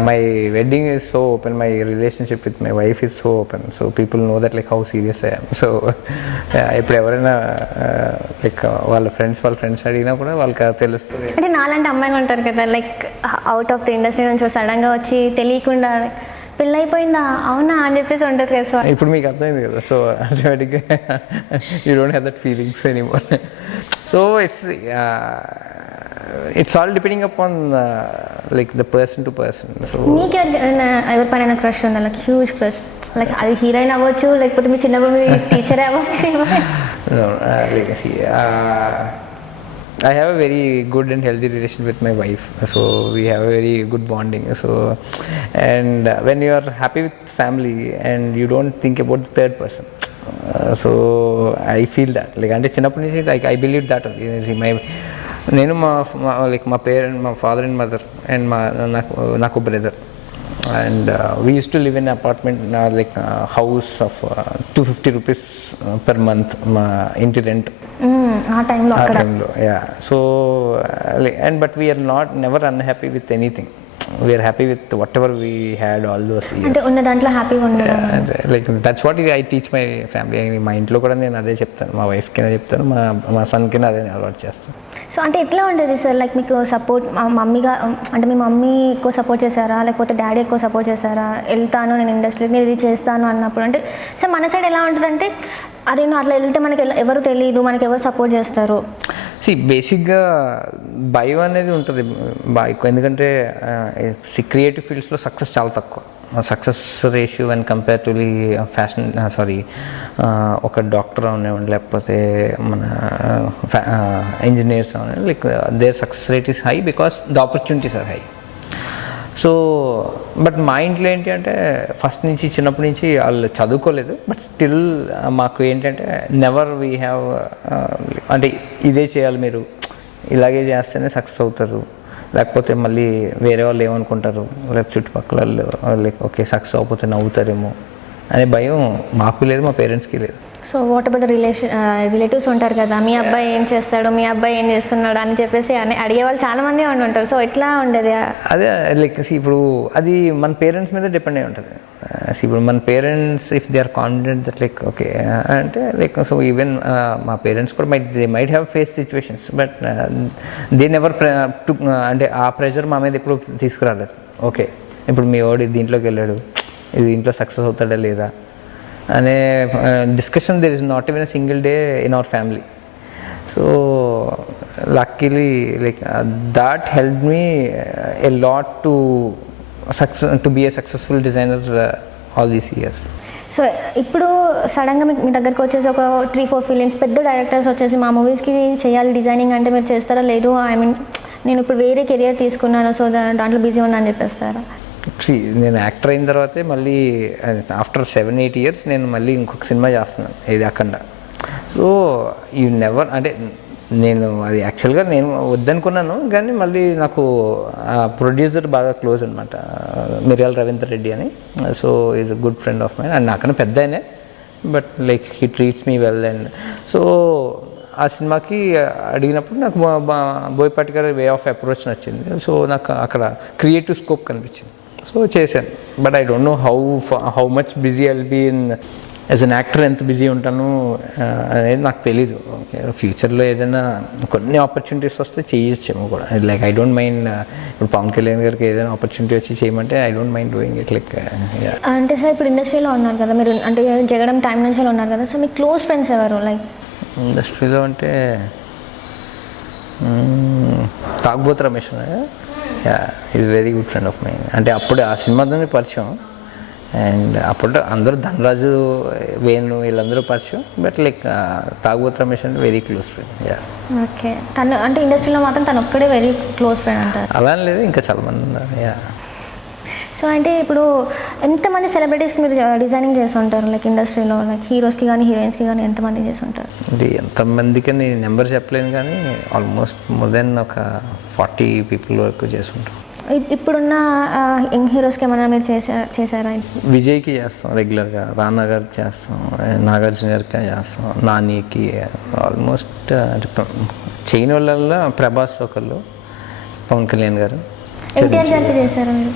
My wedding is so open, my relationship with my wife is so open, so people know that like how serious I am. So ఇప్పుడు ఎవరైనా లైక్ వాళ్ళ ఫ్రెండ్స్ అడిగినా కూడా వాళ్ళకి తెలుస్తుంది. అంటే నాలాంటి అమ్మాయిలు ఉంటారు కదా like out of the industry నుంచి సడన్గా వచ్చి తెలియకుండా పెళ్ళి అయిపోయిందా అవునా అని చెప్పేసి ఉంటుంది కదా. సో ఇప్పుడు మీకు అర్థమైంది కదా, సో ఆటోమేటిక్గా you don't have that feelings anymore. So it's all depending upon like the person to person. So మీకు ఎవరిపైన క్రష్ ఉందా? లైక్ హ్యూజ్ క్రష్, లైక్ అది హీరోయిన్ అవ్వచ్చు లేకపోతే మీ చిన్నప్పుడు మీ టీచరే అవ్వచ్చు. no, like I have a very good and healthy relation with my wife, so we have a very good bonding. So and when you are happy with family and you don't think about the third person, so I feel that like అంటే చిన్నప్పటి నుంచి like I believe that my నేను like మా parent, మా father and mother and నాకు brother, and we uses to live in apartment like house of 250 rupees per month మా ఇంటి rent ఆ టైంలో. Yeah, so and but we're never unhappy with anything, we're happy with what ever we had all those years. అంటే ఉన్న దాంట్లో హ్యాపీగా ఉండడం, like that's what I teach my family. మా ఇంట్లో కూడా నేను అదే చెప్తాను, మా వైఫ్కి చెప్తాను, మా సన్కి అదే అలవాటు చేస్తాను. సో అంటే ఎట్లా ఉండేది సార్ లైక్ మీకు సపోర్ట్ మమ్మీగా, అంటే మీ మమ్మీ ఎక్కువ సపోర్ట్ చేశారా లేకపోతే డాడీ ఎక్కువ సపోర్ట్ చేశారా? వెళ్తాను నేను ఇండస్ట్రీకి, నేను ఇది చేస్తాను అన్నప్పుడు అంటే సార్ మన సైడ్ ఎలా ఉంటుందంటే అదే నువ్వు అట్లా వెళ్తే మనకి ఎవరు తెలియదు, మనకి ఎవరు సపోర్ట్ చేస్తారు? బేసిక్గా భయం అనేది ఉంటుంది బాగా ఎక్కువ, ఎందుకంటే క్రియేటివ్ ఫీల్డ్స్లో సక్సెస్ చాలా తక్కువ. Success ratio when comparatively fashion ఒక డాక్టర్ అవనివ్వండి లేకపోతే మన ఇంజనీర్స్ అవనివ్వండి, like their success rate is high because the opportunities are high. So but మా ఇంట్లో ఏంటి అంటే ఫస్ట్ నుంచి చిన్నప్పటి నుంచి వాళ్ళు చదువుకోలేదు, బట్ స్టిల్ మాకు ఏంటంటే నెవర్ వీ హ్యావ్ అంటే ఇదే చేయాలి మీరు, ఇలాగే చేస్తేనే సక్సెస్ అవుతారు, లేకపోతే మళ్ళీ వేరే వాళ్ళు ఏమనుకుంటారు, రేపు చుట్టుపక్కల వాళ్ళు లైక్ ఓకే సక్సెస్ అవ్వకపోతే నవ్వుతారేమో అనే భయం మాకు లేదు, మా పేరెంట్స్కి లేదు. సో వాట్ అబౌట్ రిలేటివ్స్ ఉంటారు కదా, మీ అబ్బాయి ఏం చేస్తాడు, మీ అబ్బాయి ఏం చేస్తున్నాడు అని చెప్పేసి అని అడిగే వాళ్ళు చాలామంది ఉంటారు. సో ఎట్లా ఉండేది? అదే లైక్ ఇప్పుడు అది మన పేరెంట్స్ మీద డిపెండ్ అయి ఉంటుంది. ఇప్పుడు మన parents if they are confident that like okay అంటే లైక్ సో ఈవెన్ మా పేరెంట్స్ కూడా they might have face situations, but they never అంటే ఆ ప్రెషర్ మా మీద ఎప్పుడు తీసుకురాలేదు. ఓకే ఇప్పుడు మీ వాడు దీంట్లోకి వెళ్ళాడు, ఇది ఇంట్లో సక్సెస్ అవుతాడా లేదా అనే discussion there is not even a single day in our family. So luckily like that help me a lot to be a successful designer all these years. So ఇప్పుడు సడన్గా మీ దగ్గరకు వచ్చేసి ఒక 3-4 ఫిలిమ్స్ పెద్ద డైరెక్టర్స్ వచ్చేసి మా మూవీస్కి చేయాలి డిజైనింగ్ అంటే మీరు చేస్తారా? లేదు ఐ మీన్ నేను ఇప్పుడు వేరే కెరియర్ తీసుకున్నాను సో దాంట్లో బిజీ ఉన్నా అని చెప్పేస్తారా? నేను యాక్టర్ అయిన తర్వాతే మళ్ళీ ఆఫ్టర్ 7-8 years నేను మళ్ళీ ఇంకొక సినిమా చేస్తున్నాను, ఇది అఖండ. సో యూ నెవర్ అంటే నేను అది యాక్చువల్గా నేను వద్దనుకున్నాను, కానీ మళ్ళీ నాకు ప్రొడ్యూసర్ బాగా క్లోజ్ అనమాట, మిర్యాల రవీంద్ర రెడ్డి అని. So is a good friend of mine and నాకన్నా పెద్ద ఆయనే, but like he treats me well. And so ఆ సినిమాకి అడిగినప్పుడు నాకు బోయపాటి గారి వే ఆఫ్ అప్రోచ్ నచ్చింది. సో నాకు అక్కడ క్రియేటివ్ స్కోప్ కనిపించింది, సో చేశాను. But I don't know how much busy I'll be in as an actor, ఎంత బిజీ ఉంటాను అనేది నాకు తెలీదు. ఫ్యూచర్లో ఏదైనా కొన్ని ఆపర్చునిటీస్ వస్తే చేయొచ్చేమో కూడా. లైక్ ఐ డోంట్ మైండ్, ఇప్పుడు పవన్ కళ్యాణ్ గారికి ఏదైనా ఆపర్చునిటీ వచ్చి చేయమంటే I don't mind doing it. Like అంటే సార్ ఇప్పుడు ఇండస్ట్రీలో ఉన్నారు కదా మీరు, అంటే జగడం టైం నుంచి ఉన్నారు కదా, సో మీ క్లోజ్ ఫ్రెండ్స్ ఎవరు? లైక్ ఇండస్ట్రీలో అంటే తాగుబోతు Ramesh is very good friend of mind. అంటే అప్పుడు ఆ సినిమాతోనే పరిచయం, అండ్ అప్పుడు అందరూ ధనరాజు, వేణు వీళ్ళందరూ పరిచయం, బట్ లైక్ తాగుబోతు రమేష్ అంటే వెరీ క్లోజ్ ఫ్రెండ్. ఓకే, తను అంటే ఇండస్ట్రీలో మాత్రం తను ఒక్కడే వెరీ క్లోజ్ ఫ్రెండ్ అంటారు? అలా లేదు, ఇంకా చాలా మంది ఉన్నారు. సో అంటే ఇప్పుడు ఎంతమంది సెలబ్రిటీస్కి మీరు డిజైనింగ్ చేస్తుంటారు? లైక్ ఇండస్ట్రీలో లైక్ హీరోస్కి కానీ హీరోయిన్స్కి కానీ ఎంతమంది చేస్తుంటారు? అంటే ఎంతమందికి నేను నెంబర్ చెప్పలేను, కానీ ఆల్మోస్ట్ మోర్ దెన్ ఒక 40 people వరకు చేస్తుంటాం. ఇప్పుడున్న యంగ్ హీరోస్కి ఏమైనా మీరు చేశారా? విజయ్కి చేస్తాం రెగ్యులర్గా, రానా గారికి చేస్తాం, నాగార్జున గారికి చేస్తాం, నానికి ఆల్మోస్ట్. చేయని వాళ్ళల్లో ప్రభాస్ ఒకళ్ళు, పవన్ కళ్యాణ్ గారు, ఎన్టీఆర్ గారికి చేశారా మీరు?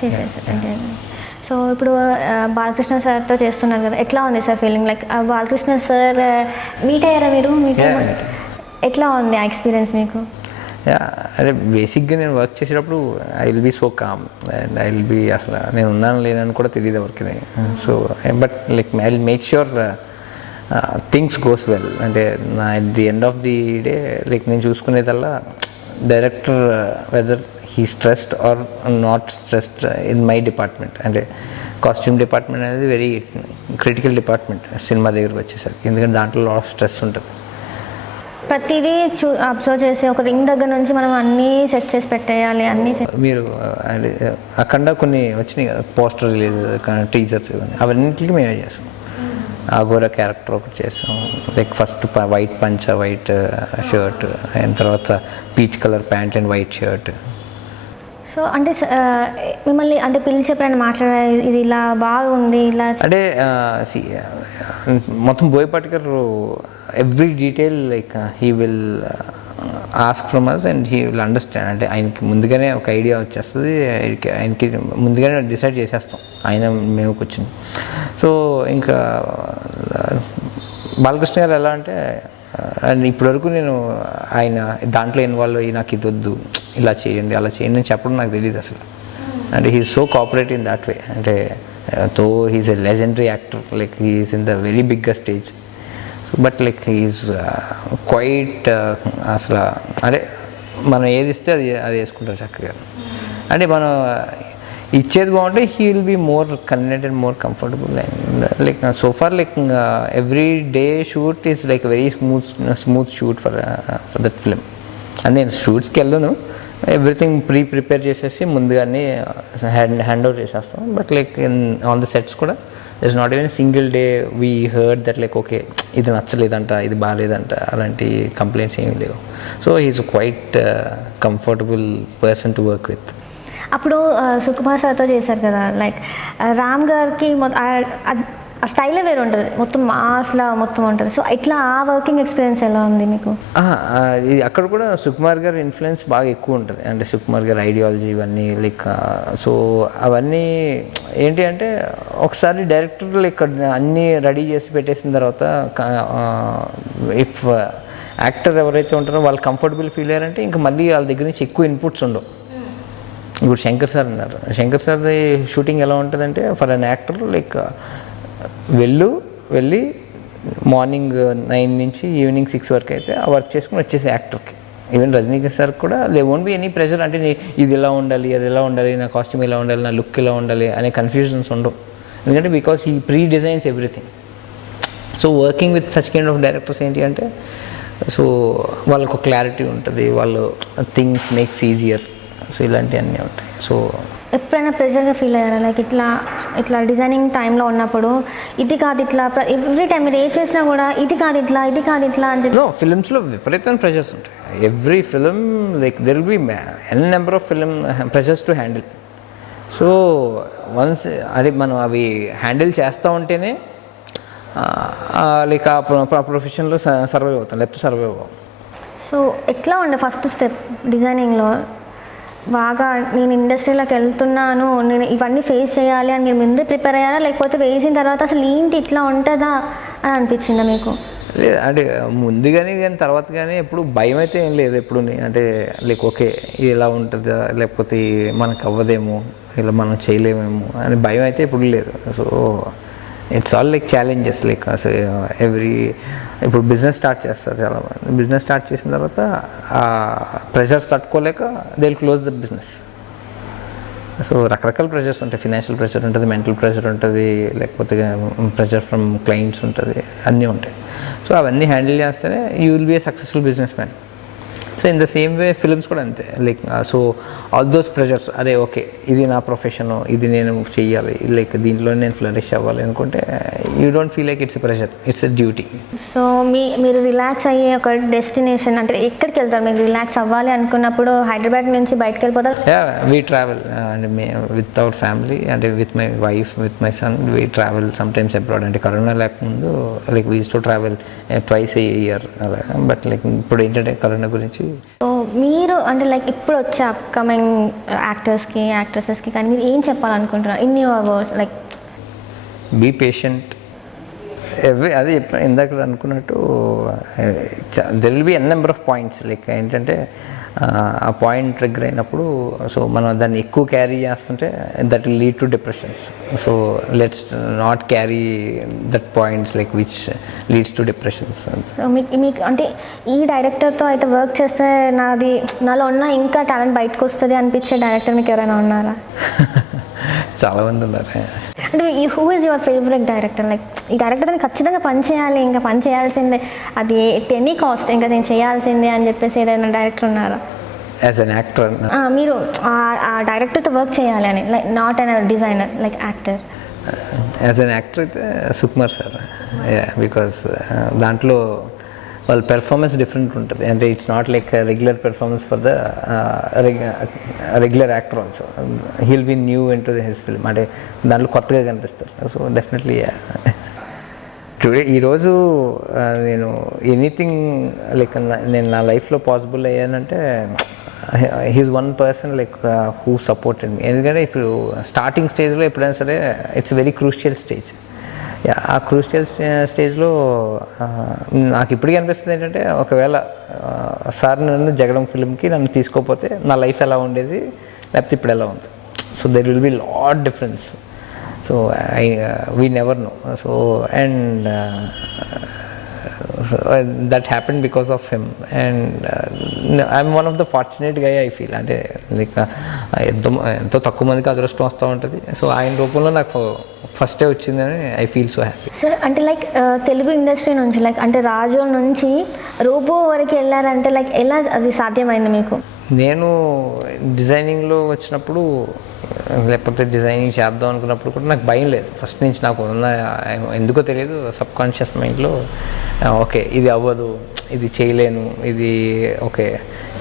చేసేసారు ఎన్టీఆర్. సో ఇప్పుడు బాలకృష్ణ సార్తో చేస్తున్నారు కదా, ఎట్లా ఉంది sir feeling? Like Balakrishna sir meet అయ్యారా మీరు? మీకు ఎట్లా ఉంది ఆ ఎక్స్పీరియన్స్ మీకు? అదే బేసిక్గా నేను వర్క్ చేసేటప్పుడు I will be so calm and I will be, అసలు నేను ఉన్నాను లేనని కూడా తెలియదు ఎవరికి. So but like I will make sure things goes well. అంటే నా at the end of the day like నేను చూసుకునేదల్లా director whether he stressed or not stressed in my department. అంటే కాస్ట్యూమ్ డిపార్ట్మెంట్ అనేది వెరీ క్రిటికల్ డిపార్ట్మెంట్ సినిమా దగ్గరకు వచ్చేసరికి, ఎందుకంటే దాంట్లో లాట్ ఆఫ్ స్ట్రెస్ ఉంటుంది. ప్రతిదీ అబ్జర్వ్ చేసి ఒక రింగ్ దగ్గర నుంచి మనం అన్నీ సెట్ చేసి పెట్టేయాలి. అన్నీ మీరు అక్కడ కొన్ని వచ్చినాయి కదా పోస్టర్ రిలీజ్, టీజర్స్, ఇవన్నీ అవన్నింటికి మేమే చేస్తాం. ఆగోరా క్యారెక్టర్ ఒకటి చేస్తాం, లైక్ ఫస్ట్ వైట్ పంచ, వైట్ షర్ట్, అండ్ తర్వాత peach colour pant and white shirt. So అంటే మిమ్మల్ని అంటే పిలిచి ఎప్పుడైనా మాట్లాడారు, ఇది ఇలా బాగుంది ఇలా అంటే మొత్తం బోయపాటి గారు every detail like he will ask from us and he will understand. అంటే ఆయనకి ముందుగానే ఒక ఐడియా వచ్చేస్తుంది, ఆయనకి ముందుగానే డిసైడ్ చేసేస్తాం ఆయన మేము కూర్చుని. సో ఇంకా బాలకృష్ణ గారు ఎలా అంటే, అండ్ ఇప్పటివరకు నేను ఆయన దాంట్లో ఇన్వాల్వ్ అయ్యి నాకు ఇది వద్దు, ఇలా చేయండి అలా చేయండి అని చెప్పడం నాకు తెలియదు అసలు. అంటే he so cooperative in that way. అంటే though he's a legendary actor, like he is in the very biggest stage. But like he is quite అసలు అంటే మనం ఏది ఇస్తే అది వేసుకుంటారు చక్కగా. అంటే మనం ఇచ్చేది బాగుంటే he will be more convenient and more comfortable. And like so far like every day shoot is like very smooth shoot for that film. And నేను షూట్స్కి వెళ్ళను, ఎవ్రీథింగ్ ప్రిపేర్ చేసేసి ముందుగానే హ్యాండ్ ఓవర్ చేసేస్తాం. But like on the sets కూడా there's not even a single day we heard that like okay ఇది నచ్చలేదంట, ఇది బాగాలేదంట, అలాంటి కంప్లైంట్స్ ఏమీ లేవు. So he is quite comfortable person to work with. అప్పుడు సుకుమార్ సార్తో చేశారు కదా, లైక్ రామ్ గారికి ఆ స్టైలే వేరు ఉంటుంది, మొత్తం మాస్లా మొత్తం ఉంటుంది. సో ఇట్లా ఆ వర్కింగ్ ఎక్స్పీరియన్స్ ఎలా ఉంది మీకు? అక్కడ కూడా సుకుమార్ గారి ఇన్ఫ్లుయెన్స్ బాగా ఎక్కువ ఉంటుంది. అంటే సుకుమార్ గారి ఐడియాలజీ ఇవన్నీ లైక్ సో అవన్నీ ఏంటి అంటే ఒకసారి డైరెక్టర్ లైక్ అన్నీ రెడీ చేసి పెట్టేసిన తర్వాత ఇఫ్ యాక్టర్ ఎవరైతే ఉంటారో వాళ్ళు కంఫర్టబుల్ ఫీల్ అయ్యారంటే ఇంకా మళ్ళీ వాళ్ళ దగ్గర నుంచి ఎక్కువ ఇన్పుట్స్ ఉండవు. ఇప్పుడు శంకర్ సార్ ఉన్నారు, శంకర్ సార్ది షూటింగ్ ఎలా ఉంటుందంటే ఫర్ అన్ యాక్టర్ లైక్ వెళ్ళి మార్నింగ్ 9 నుంచి ఈవినింగ్ 6 వరకు అయితే ఆ వర్క్ చేసుకుని వచ్చేసి యాక్టర్కి. ఈవెన్ రజనీకాంత్ సార్ కూడా they won't be any pressure. అంటే ఇది ఎలా ఉండాలి, అది ఎలా ఉండాలి, నా కాస్ట్యూమ్ ఎలా ఉండాలి, నా లుక్ ఎలా ఉండాలి అనే కన్ఫ్యూజన్స్ ఉండవు. ఎందుకంటే because he pre designs everything. So working with such kind of directors ఏంటి అంటే సో వాళ్ళకు క్లారిటీ ఉంటుంది, వాళ్ళు థింగ్స్ మేక్స్ ఈజియర్. సో ఇలాంటివన్నీ ఉంటాయి. సో ఎప్పుడైనా ప్రెషర్గా ఫీల్ అయ్యారా? లైక్ ఇట్లా డిజైనింగ్ టైంలో ఉన్నప్పుడు ఇది కాదు ఇట్లా, ఎవ్రీ టైం మీరు ఏ చేసినా కూడా ఇది కాదు ఇట్లా అని చెప్పి. ఫిలిమ్స్లో విపరీతమైన ప్రెషర్స్ ఉంటాయి. Every film like there will be n number of film pressures to handle. So once అది మనం అవి హ్యాండిల్ చేస్తూ ఉంటేనే లైక్ ఆ ప్రొఫెషన్లో సర్వైవ్ అవుతాం, లేకపోతే సర్వైవ్ అవ్వం. సో ఎట్లా ఉండే ఫస్ట్ స్టెప్ డిజైనింగ్లో? బాగా నేను ఇండస్ట్రీలోకి వెళ్తున్నాను, నేను ఇవన్నీ ఫేస్ చేయాలి అని మీరు ముందే ప్రిపేర్ అయ్యారా, లేకపోతే వేసిన తర్వాత అసలు ఏంటి ఇట్లా ఉంటుందా అని అనిపించిందా మీకు? అంటే ముందుగానే కానీ తర్వాత కానీ ఎప్పుడు భయం అయితే ఏం లేదు ఎప్పుడు. అంటే లైక్ ఓకే ఇలా ఉంటుందా, లేకపోతే మనకు అవ్వదేమో, ఇలా మనం చేయలేమేమో అని భయం అయితే ఎప్పుడు లేదు. So it's all like challenges. Like అసలు ఇప్పుడు బిజినెస్ స్టార్ట్ చేస్తారు చాలామంది. బిజినెస్ స్టార్ట్ చేసిన తర్వాత ఆ ప్రెషర్స్ తట్టుకోలేక they will close the business. So రకరకాల ప్రెషర్స్ ఉంటాయి. ఫినాన్షియల్ ప్రెషర్ ఉంటుంది, మెంటల్ ప్రెషర్ ఉంటుంది, లేకపోతే ప్రెషర్ ఫ్రమ్ క్లయింట్స్ ఉంటుంది, అన్నీ ఉంటాయి. సో అవన్నీ హ్యాండిల్ చేస్తేనే you will be a successful business man. So in the same way films కూడా అంతే. Like so all those pressures, అదే ఓకే ఇది నా ప్రొఫెషను, ఇది నేను చెయ్యాలి, లైక్ దీంట్లో నేను ఫ్లరిష్ అవ్వాలి అనుకుంటే you don't feel like it's a pressure, it's a duty. So మీరు రిలాక్స్ అయ్యే ఒక డెస్టినేషన్ అంటే ఎక్కడికి వెళ్తారు? మీరు రిలాక్స్ అవ్వాలి అనుకున్నప్పుడు హైదరాబాద్ నుంచి బయటకు వెళ్ళిపోతారు? We travel and with our family, అంటే with my wife, with my son, we travel sometimes abroad. అంటే కరోనా లేకముందు like we used to travel twice a year అలా. బట్ లైక్ ఇప్పుడు ఏంటంటే కరోనా గురించి. సో మీరు అంటే లైక్ ఇప్పుడు వచ్చే అప్కమింగ్ యాక్టర్స్కి, యాక్ట్రెసెస్కి కానీ మీరు ఏం చెప్పాలనుకుంటున్నారు in your words? Like be patient. అదే ఇందాక అనుకున్నట్టు there will be n number of points. Like ఏంటంటే ఆ పాయింట్ ట్రిగ్గర్ అయినప్పుడు సో మనం దాన్ని ఎక్కువ క్యారీ చేస్తుంటే that will lead to depressions. So let's not carry that points like which leads to depressions. మీకు అంటే ఈ డైరెక్టర్తో అయితే వర్క్ చేస్తే నాలో ఉన్న ఇంకా టాలెంట్ బయటకు వస్తుంది అనిపించే డైరెక్టర్ మీకు ఎవరైనా ఉన్నారా? చాలామంది ఉన్నారు. అంటే who is your favourite director? Like ఈ డైరెక్టర్ని ఖచ్చితంగా పని చేయాలి, ఇంకా పని చేయాల్సిందే, అది ఎనీ కాస్ట్ ఇంకా నేను చేయాల్సిందే అని చెప్పేసి ఏదైనా డైరెక్టర్ ఉన్నారా? యాజ్ అన్ యాక్టర్ మీరు ఆ డైరెక్టర్తో వర్క్ చేయాలి అని, like not an designer, like actor. As an actor అయితే సుకుమార్ సార్. బికాస్ దాంట్లో వాళ్ళ పెర్ఫార్మెన్స్ డిఫరెంట్ ఉంటుంది. అంటే it's not like regular performance for the regular actor also. He'll be new in to his film. అంటే దాంట్లో కొత్తగా కనిపిస్తారు. సో డెఫినెట్లీ టుడే ఈరోజు నేను ఎనీథింగ్ లైక్ నేను నా లైఫ్లో పాసిబుల్ అయ్యానంటే he's one person like who supported me. ఎందుకంటే ఇప్పుడు స్టార్టింగ్ స్టేజ్లో ఎప్పుడైనా సరే ఇట్స్ వెరీ క్రూషియల్ స్టేజ్. ఆ క్రూషియల్ స్టేజ్లో నాకు ఇప్పటికీ అనిపిస్తుంది ఏంటంటే ఒకవేళ సార్ నన్ను జగడం ఫిల్మ్కి నన్ను తీసుకోకపోతే నా లైఫ్ ఎలా ఉండేది, లేకపోతే ఇప్పుడు ఎలా ఉంది. So there will be lot difference. So we never know. So and that happened because of him, and I'm one of the fortunate guy I feel. అంటే లైక్ ఎంతో తక్కువ మందికి అదృష్టం వస్తూ ఉంటుంది. సో ఆయన రూపంలో నాకు ఫస్టే వచ్చిందని I feel so happy. Sir అంటే లైక్ తెలుగు ఇండస్ట్రీ నుంచి లైక్ అంటే రాజు నుంచి రోబో వరకు వెళ్ళారంటే లైక్ ఎలా అది సాధ్యమైంది మీకు? నేను డిజైనింగ్లో వచ్చినప్పుడు, లేకపోతే డిజైనింగ్ చేద్దాం అనుకున్నప్పుడు కూడా నాకు భయం లేదు. ఫస్ట్ నుంచి నాకు ఉన్న ఎందుకో తెలియదు సబ్ కాన్షియస్ మైండ్లో ఓకే ఇది అవ్వదు, ఇది చేయలేను, ఇది ఓకే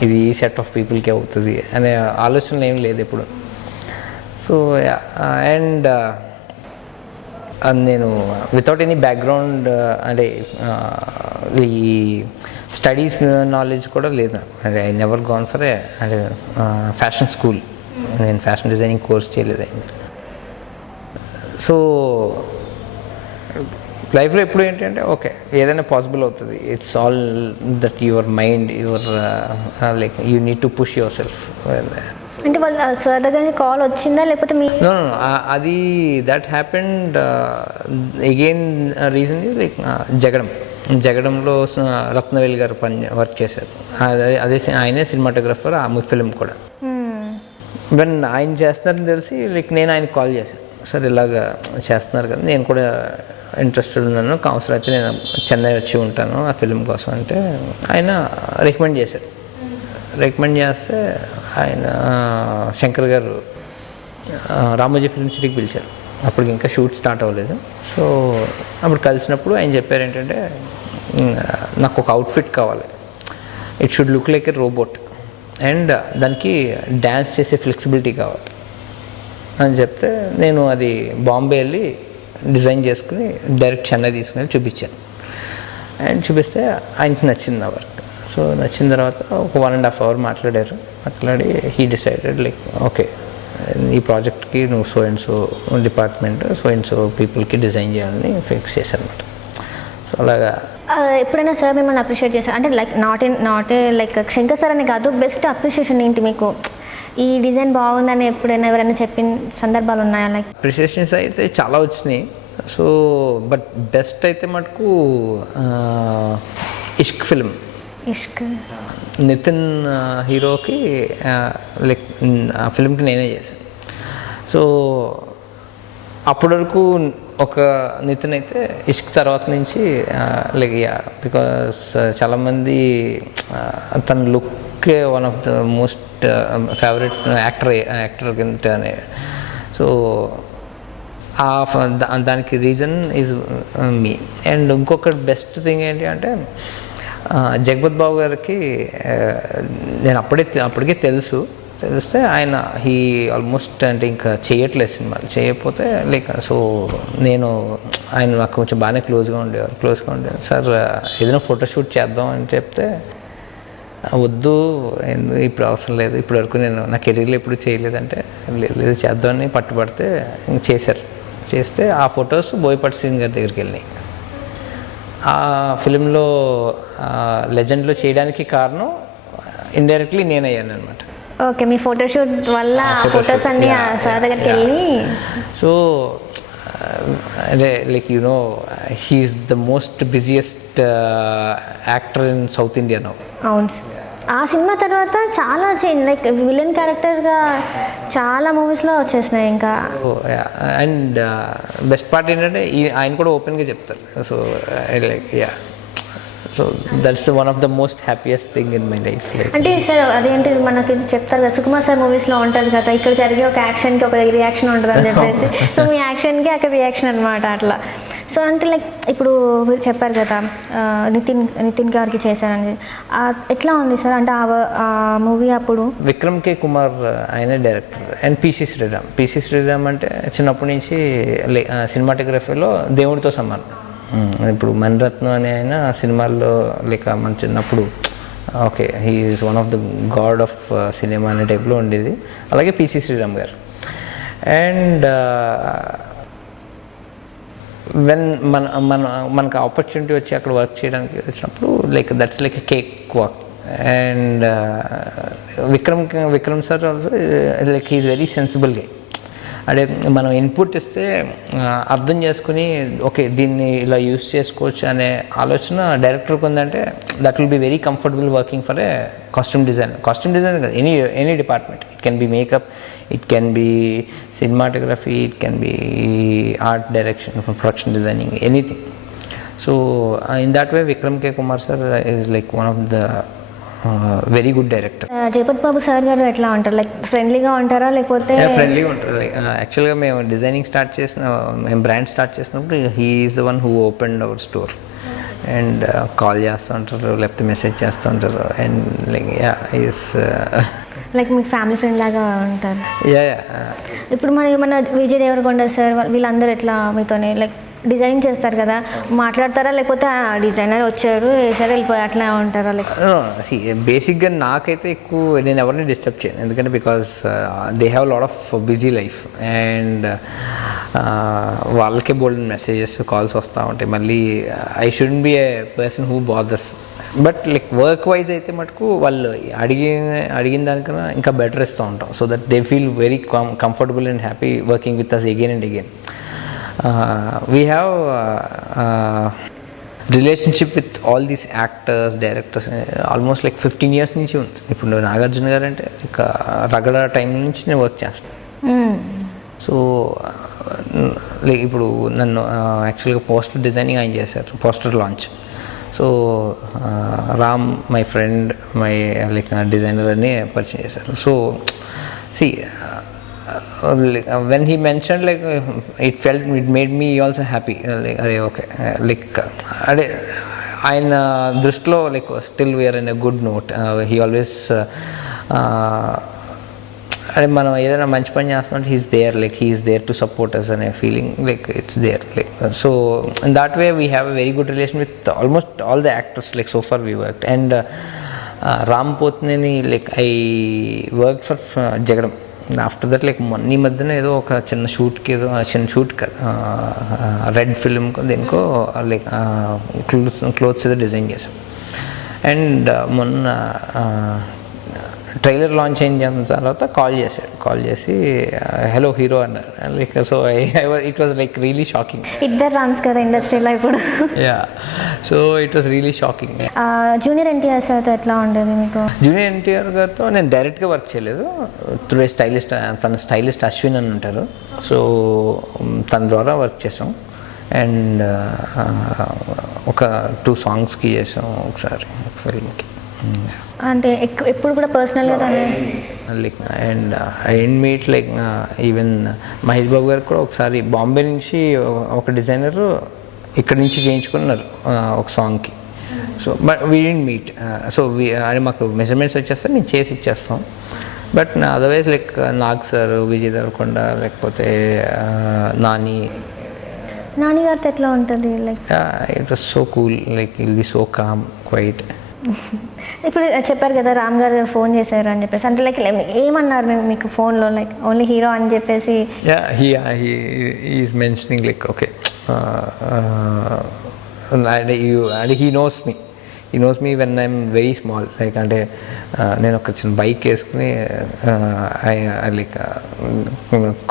ఇది ఈ సెట్ ఆఫ్ పీపుల్కి అవుతుంది అనే ఆలోచన ఏం లేదు ఎప్పుడు. సో అండ్ నేను వితౌట్ ఎనీ బ్యాక్గ్రౌండ్ అంటే ఈ స్టడీస్ నాలెడ్జ్ కూడా లేదు నాకు. అంటే ఐ నెవర్ గాన్ ఫర్ అంటే ఫ్యాషన్ స్కూల్. నేను ఫ్యాషన్ డిజైనింగ్ కోర్స్ చేయలేదు అయింది. సో లైఫ్లో ఎప్పుడు ఏంటంటే ఓకే ఏదైనా పాసిబుల్ అవుతుంది. It's all that your mind, your like you need to push yourself. అంటే వాళ్ళ సార్ దగ్గర కాల్ వచ్చిందా లేకపోతే మీ? నో అది that happened again. Reason is like జగడంలో రత్నవేల్ గారు వర్క్ చేశారు. అదే ఆయనే సినిమాటోగ్రఫర్ ఆ ఫిల్మ్ కూడా. వెన్ ఆయన చేస్తున్నారని తెలిసి లైక్ నేను ఆయనకు కాల్ చేశాను, సార్ ఇలాగా చేస్తున్నారు కదా, నేను కూడా ఇంట్రెస్టెడ్ ఉన్నాను, అవసరం అయితే నేను చెన్నై వచ్చి ఉంటాను ఆ ఫిల్మ్ కోసం అంటే ఆయన రికమెండ్ చేశారు. రికమెండ్ చేస్తే ఆయన శంకర్ గారు రామోజీ ఫిల్మ్ సిటీకి పిలిచారు. అప్పుడు ఇంకా షూట్ స్టార్ట్ అవ్వలేదు. సో అప్పుడు కలిసినప్పుడు ఆయన చెప్పారు ఏంటంటే, నాకు ఒక అవుట్ఫిట్ కావాలి, it should look like a robot and దానికి డ్యాన్స్ చేసే ఫ్లెక్సిబిలిటీ కావాలి అని చెప్తే, నేను అది బాంబే వెళ్ళి డిజైన్ చేసుకుని డైరెక్ట్ చెన్నై తీసుకుని చూపించాను. అండ్ చూపిస్తే ఆయనకి నచ్చింది నా వర్క్. సో నచ్చిన తర్వాత ఒక 1.5 hour మాట్లాడి హీ డిసైడెడ్ లైక్ ఓకే, ఈ ప్రాజెక్ట్కి నువ్వు so and so department so and so పీపుల్కి డిజైన్ చేయాలని ఫిక్స్ చేశాను అనమాట. సో అలాగా ఎప్పుడైనా సార్ మిమ్మల్ని అప్రిషియేట్ చేశారు అంటే like not like Shankar sir అని కాదు, బెస్ట్ అప్రిషియేషన్ ఏంటి మీకు, ఈ డిజైన్ బాగుందని ఎప్పుడైనా ఎవరైనా చెప్పిన సందర్భాలు ఉన్నాయా? లైక్ అప్రిషియేషన్స్ అయితే చాలా వచ్చినాయి. సో బట్ బెస్ట్ అయితే మటుకు ఇష్క్ ఫిల్మ్, నితిన్ హీరోకి లైక్ ఆ ఫిల్మ్కి నేనే చేశాను. సో అప్పటి వరకు ఒక నితిన్ అయితే ఇష్క్ తర్వాత నుంచి లైక్ బికాస్ చాలామంది తన లుక్కే one of the most favourite actor కిందనే. సో దానికి రీజన్ ఈజ్ మీ. అండ్ ఇంకొక బెస్ట్ థింగ్ ఏంటి అంటే, జగపత్ బాబు గారికి నేను అప్పటికే తెలిస్తే ఆయన హీ ఆల్మోస్ట్ అంటే ఇంకా చేయట్లేదు సినిమాలు, చేయకపోతే లైక్ సో నేను ఆయన నాకు కొంచెం బాగానే క్లోజ్గా ఉండేవారు. సార్ ఏదైనా ఫోటోషూట్ చేద్దాం అని చెప్తే, వద్దు ఇప్పుడు అవసరం లేదు, ఇప్పటి వరకు నేను నా కెరీర్లో ఎప్పుడు చేయలేదంటే, లేదు చేద్దామని పట్టుబడితే ఇంక చేస్తే ఆ ఫొటోస్ బోయపాటి శ్రీని గారి దగ్గరికి వెళ్ళినాయి. ఆ ఫిలింలో లెజెండ్లో చేయడానికి కారణం ఇండైరెక్ట్లీ నేనయ్యాను అనమాట. ఓకే, మీ ఫోటోషూట్ వల్ల ఫొటోస్ అన్ని సార్ దగ్గరికి వెళ్ళి. సో అదే like he is the most busiest actor in south India now. అవును, ఆ సినిమా తర్వాత చాలా చేంజ్, లైక్ విలన్ క్యారెక్టర్గా చాలా మూవీస్లో వచ్చేసినాయి ఇంకా. అండ్ బెస్ట్ పార్ట్ ఏంటంటే ఆయన కూడా ఓపెన్గా చెప్తారు. So like so that's one of the most happiest thing in my life. అంటే సార్ అదేంటి మనకి చెప్తారు కదా, సుకుమార్ సార్ మూవీస్లో ఉంటుంది కదా, ఇక్కడ జరిగే ఒక యాక్షన్కి ఒక రియాక్షన్ ఉంటుంది అని చెప్పేసి, సో మీ యాక్షన్కి అక్కడ రియాక్షన్ అనమాట అట్లా. సో అంటే లైక్ ఇప్పుడు మీరు చెప్పారు కదా నితిన్ గారికి చేశారని, ఎట్లా ఉంది సార్ అంటే ఆ మూవీ అప్పుడు? విక్రమ్ కే కుమార్ ఆయన డైరెక్టర్ అండ్ పిసి శ్రీరామ్ అంటే చిన్నప్పటి నుంచి సినిమాటోగ్రఫీలో దేవుడితో సమానం. ఇప్పుడు మణిరత్నం అనే ఆయన సినిమాల్లో లేక మన చిన్నప్పుడు okay he is one of the God of cinema అనే టైప్లో ఉండేది. అలాగే పిసి శ్రీరామ్ గారు. అండ్ వెన్ మనకు ఆపర్చునిటీ వచ్చి అక్కడ వర్క్ చేయడానికి వచ్చినప్పుడు like that's like a cake walk. And Vikram sir also like he is very sensible గా. అంటే మనం ఇన్పుట్ ఇస్తే అర్థం చేసుకుని ఓకే దీన్ని ఇలా యూస్ చేసుకోవచ్చు అనే ఆలోచన డైరెక్టర్కి ఉందంటే that will be very comfortable working for a costume design కదా, any department. It can be makeup, it can be cinematography, it can be art direction, production designing, anything. So in that way Vikram K Kumar sir is like one of the very good director. Jagapath Babu sir గారు ఎట్లా ఉంటారు, like ఫ్రెండ్లీగా ఉంటారా లేకపోతే? ఫ్రెండ్లీగా ఉంటారు. Like యాక్చువల్గా మేము డిజైనింగ్ మేము బ్రాండ్ స్టార్ట్ చేసినప్పుడు he is the one who opened our store. And call చేస్తూ ఉంటారు, లేకపోతే మెసేజ్ చేస్తూ ఉంటారు. అండ్ లైక్ ఈస్ లైక్ మీకు ఫ్యామిలీ ఫ్రెండ్ లాగా ఉంటారు. ఇప్పుడు మన విజయ్ దేవరకొండ సార్ వీళ్ళందరూ ఎట్లా మీతోనే లైక్ డిజైన్ చేస్తారు కదా, మాట్లాడతారా లేకపోతే డిజైనర్ వచ్చారు వేసారు వెళ్ళిపోయి అట్లా ఉంటారా? లైక్ బేసిక్గా నాకైతే ఎక్కువ నేను ఎవరిని డిస్టర్బ్ చేయను, ఎందుకంటే because they have lot of busy life. And వాళ్ళకే బోల్డ్ మెసేజెస్ కాల్స్ వస్తూ ఉంటాయి. మళ్ళీ I shouldn't be a person who bothers. But like work wise అయితే మటుకు వాళ్ళు అడిగిన దానికన్నా ఇంకా బెటర్ ఇస్తూ ఉంటాం, so that they feel very comfortable and happy working with us again and again. We have relationship with all these actors, directors almost like 15 years నుంచి ఉంది. ఇప్పుడు నాగార్జున గారు అంటే ఇక రగడ టైం నుంచి నేను వర్క్ చేస్తాను. సో లైక్ ఇప్పుడు నన్ను యాక్చువల్గా పోస్టర్ డిజైనింగ్ ఆయన చేశారు, poster launch. So Ram my friend, my like designer అని పరిచయం చేశారు. So when he mentioned like it made me also happy, like అరే ఓకే లైక్ అదే ఆయన దృష్టిలో like still we are in a good note. He always అదే మనం ఏదైనా మంచి పని చేస్తున్నట్టు he is there to support us అనే feeling like it's there like. So in that way we have a very good relation with almost all the actors like so far we work. And Ram Pothineni like I work for Jagadam. After that like మొన్న ఈ మధ్యన ఏదో ఒక చిన్న shoot కదా red film దేనికో like clothes ఏదో design చేసాం. అండ్ మొన్న ట్రైలర్ లాంచ్ అయిన తర్వాత కాల్ చేసి హలో హీరో అన్నారు. Like so it was like really shocking. ఇద్దరు రామ్స్ కదా ఇండస్ట్రీలో ఇప్పుడు. Yeah, so it was really shocking. Junior NTR సార్తో ఎట్లా ఉండేది మీకు? జూనియర్ ఎన్టీఆర్ గారితో నేను డైరెక్ట్గా వర్క్ చేయలేదు. త్రూ తన స్టైలిస్ట్ అశ్విన్ అని ఉంటారు. సో తన ద్వారా వర్క్ చేసాం. అండ్ ఒక 2 సాంగ్స్కి చేసాం ఒకసారి ఒక ఫిల్మ్కి. అంటే ఎప్పుడు కూడా పర్సనల్గా like and I didn't meet like even Mahesh Babu garu కూడా ఒకసారి బాంబే నుంచి ఒక డిజైనర్ ఇక్కడ నుంచి చేయించుకున్నారు ఒక సాంగ్కి. So but we didn't meet. So అది మాకు మెజర్మెంట్స్ వచ్చేస్తే నేను చేసి ఇచ్చేస్తాం. But otherwise like Nag sir, Vijay Deverakonda, లేకపోతే నాని గారితో ఎట్లా ఉంటుంది? Like it was so cool, like will be so calm, quiet. ఇప్పుడు చెప్పారు కదా రామ్ గారు ఫోన్ చేశారు అని చెప్పేసి, అంటే లైక్ ఏమన్నారు మీకు ఫోన్లో? లైక్ ఓన్లీ హీరో అని చెప్పేసి is mentioning like okay and he knows me when I'm very small. Like అంటే నేను ఒక చిన్న బైక్ వేసుకుని లైక్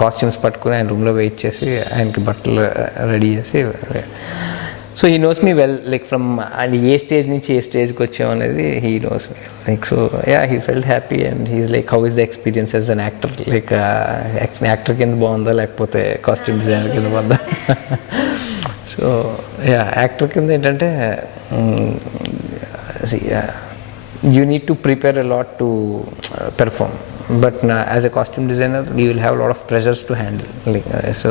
కాస్ట్యూమ్స్ పట్టుకుని ఆయన రూమ్లో వెయిట్ చేసి ఆయనకి బట్టలు రెడీ చేసి. So he knows me well, like from and A stage నుంచి ఏ స్టేజ్కి వచ్చాము అనేది he knows me. Like so yeah, he felt happy and he's like how is the experience as an actor. Like actor కింద బాగుందా లేకపోతే costume designer కింద బాగుందా? So yeah, actor కింద ఏంటంటే you need to prepare a lot to perform, but as a costume designer you will have a lot of pressures to handle, like so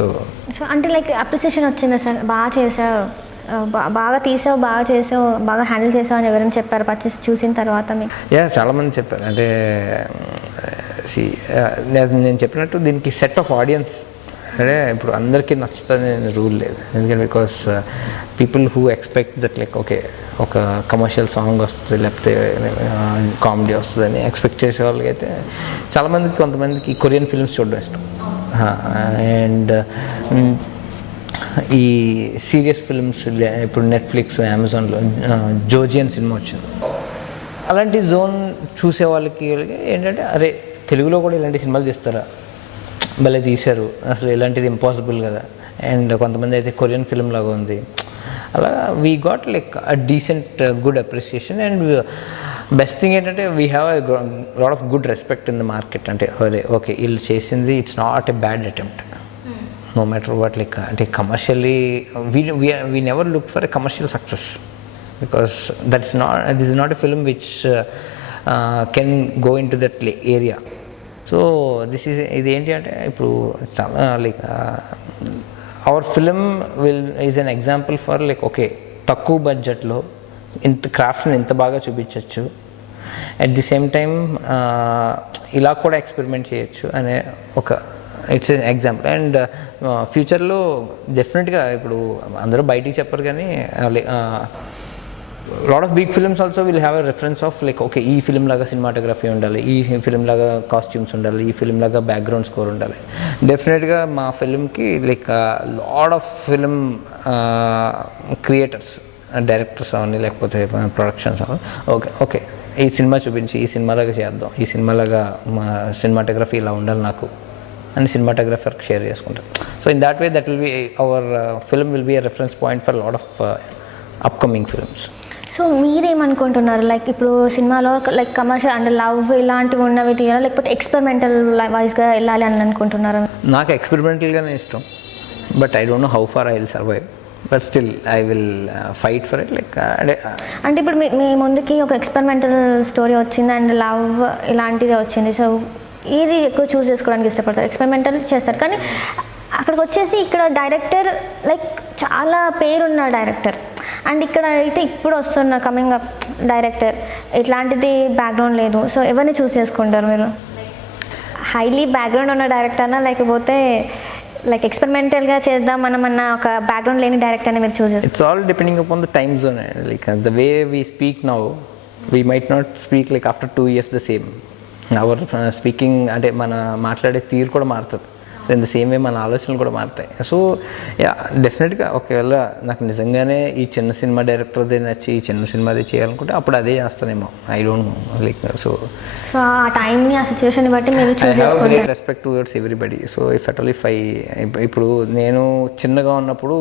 అంటే like appreciation వచ్చిందా sir? బాగా చేసావు, బాగా తీసావు, బాగా చేసావు, బాగా హ్యాండిల్ చేసావు అని ఎవరైనా చెప్పారు పర్చేస్ చూసిన తర్వాత మీకు? యా, చాలామంది చెప్పారు. అంటే నేను చెప్పినట్టు దీనికి సెట్ ఆఫ్ ఆడియన్స్ అంటే ఇప్పుడు అందరికీ నచ్చుతుంది రూల్ లేదు. ఎందుకంటే because people who expect that like okay ఒక కమర్షియల్ సాంగ్ వస్తుంది లేకపోతే కామెడీ వస్తుందని ఎక్స్పెక్ట్ చేసే వాళ్ళకి అయితే చాలామందికి, కొంతమందికి కొరియన్ ఫిల్మ్స్ చూడడం ఇష్టం. అండ్ ఈ సీరియస్ ఫిల్మ్స్ ఇప్పుడు నెట్ఫ్లిక్స్, అమెజాన్లో జోజియన్ సినిమా వచ్చింది. అలాంటి జోన్ చూసే వాళ్ళకి ఏంటంటే అరే తెలుగులో కూడా ఇలాంటి సినిమాలు తీస్తారా, భలే తీశారు, అసలు ఇలాంటిది ఇంపాసిబుల్ కదా. అండ్ కొంతమంది అయితే కొరియన్ ఫిల్మ్ లాగా ఉంది. అలా we got like a decent good appreciation. And best thing ఏంటంటే we have a lot of good respect in the market. అంటే అదే ఓకే వీళ్ళు చేసింది it's not a bad attempt no matter what. Like అంటే commercially we never look for a commercial success because this is not a film which can go into that area. So ఇది ఏంటి అంటే ఇప్పుడు చాలా like our film is an example for like okay తక్కువ బడ్జెట్లో ఇంత క్రాఫ్ట్ని ఎంత బాగా చూపించవచ్చు, అట్ ది సేమ్ టైం ఇలా కూడా ఎక్స్పెరిమెంట్ చేయొచ్చు అనే ఒక ఇట్స్ ఎన్ ఎగ్జాంపుల్. అండ్ ఫ్యూచర్లో డెఫినెట్గా ఇప్పుడు అందరూ బయటికి చెప్పరు కానీ lot of big films also will have a reference of like okay ఈ ఫిల్మ్ లాగా సినిమాటోగ్రఫీ ఉండాలి, ఈ ఫిల్మ్ లాగా కాస్ట్యూమ్స్ ఉండాలి, ఈ ఫిల్మ్ లాగా బ్యాక్గ్రౌండ్ స్కోర్ ఉండాలి. డెఫినెట్గా మా ఫిల్మ్కి like lot of film creators, directors అవన్నీ లేకపోతే ప్రొడక్షన్స్ అవన్నీ ఓకే ఈ సినిమా చూపించి ఈ సినిమాలాగా చేద్దాం, ఈ సినిమాలాగా మా సినిమాటోగ్రఫీ ఇలా ఉండాలి నాకు అని సినిమాటోగ్రఫర్కి షేర్ చేసుకుంటాం. So in that way that will be our film will be a reference point for lot of upcoming films. So మీరేమనుకుంటున్నారు? లైక్ ఇప్పుడు సినిమాలో లైక్ కమర్షియల్ అంటే లవ్ ఇలాంటివి ఉన్నవి తీయాలి లేకపోతే ఎక్స్పెరిమెంటల్ వైజ్గా వెళ్ళాలి అని అనుకుంటున్నారు? నాకు ఎక్స్పెరిమెంటల్గానే ఇష్టం, but I don't know how far I will survive, but still I will fight for it. Like అంటే ఇప్పుడు మీ ముందుకి ఒక ఎక్స్పెరిమెంటల్ స్టోరీ వచ్చింది అండ్ లవ్ ఇలాంటిది వచ్చింది. సో ఏది ఎక్కువ చూస్ చేసుకోవడానికి ఇష్టపడతారు? ఎక్స్పెరిమెంటల్ చేస్తారు, కానీ అక్కడికి వచ్చేసి ఇక్కడ డైరెక్టర్ లైక్ చాలా పేరున్న డైరెక్టర్, అండ్ ఇక్కడ అయితే ఇప్పుడు వస్తున్న కమింగ్ అప్ డైరెక్టర్ ఇట్లాంటిది బ్యాక్గ్రౌండ్ లేదు. సో ఎవరిని చూస్ చేసుకుంటారు మీరు? హైలీ బ్యాక్గ్రౌండ్ ఉన్న డైరెక్టర్నా, లేకపోతే లైక్ ఎక్స్పెరిమెంటల్గా చేద్దాం మనమన్న ఒక బ్యాక్గ్రౌండ్ లేని డైరెక్టర్ని మీరు చూస్ చేస్తారు? It's all depending upon the time zone. Like the way we speak now, we might not speak like after 2 years the same. Our speaking అంటే మన మాట్లాడే తీరు కూడా మారుతుంది. So in the same way మన ఆలోచనలు కూడా మారుతాయి. సో యా, డెఫినెట్గా ఒకవేళ నాకు నిజంగానే ఈ చిన్న సినిమా డైరెక్టర్దే నచ్చి ఈ చిన్న సినిమాదే చేయాలనుకుంటే అప్పుడు అదే చేస్తానేమో. I don't know like. So ఆ టైంని ఆ సిచ్యువేషన్ బట్టి మీరు చూస్ చేసుకుంటారు. Respect towards everybody. So if at all ఇప్పుడు నేను చిన్నగా ఉన్నప్పుడు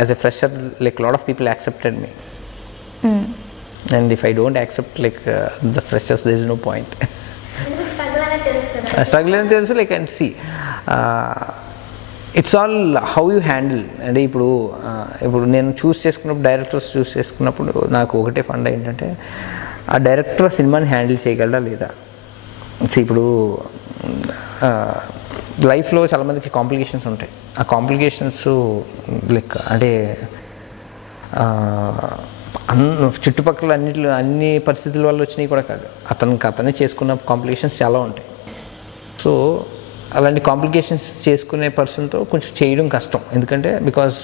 as a fresher like lot of people accepted me, and if I don't accept like the freshers there is no point. Struggle అని తెలుసు. Like and see it's all how you handle. అంటే ఇప్పుడు నేను చూస్ చేసుకున్నప్పుడు, డైరెక్టర్స్ చూస్ చేసుకున్నప్పుడు నాకు ఒకటే fund ఏంటంటే ఆ డైరెక్టర్ సినిమాని హ్యాండిల్ చేయగలరా లేదా. ఇప్పుడు లైఫ్లో చాలామందికి కాంప్లికేషన్స్ ఉంటాయి. ఆ కాంప్లికేషన్స్ లైక్ అంటే చుట్టుపక్కల అన్ని పరిస్థితుల వల్ల వచ్చినాయి కూడా కాదు, అతనే చేసుకున్న కాంప్లికేషన్స్ చాలా ఉంటాయి. సో అలాంటి కాంప్లికేషన్స్ చేసుకునే పర్సన్తో కొంచెం చేయడం కష్టం. ఎందుకంటే because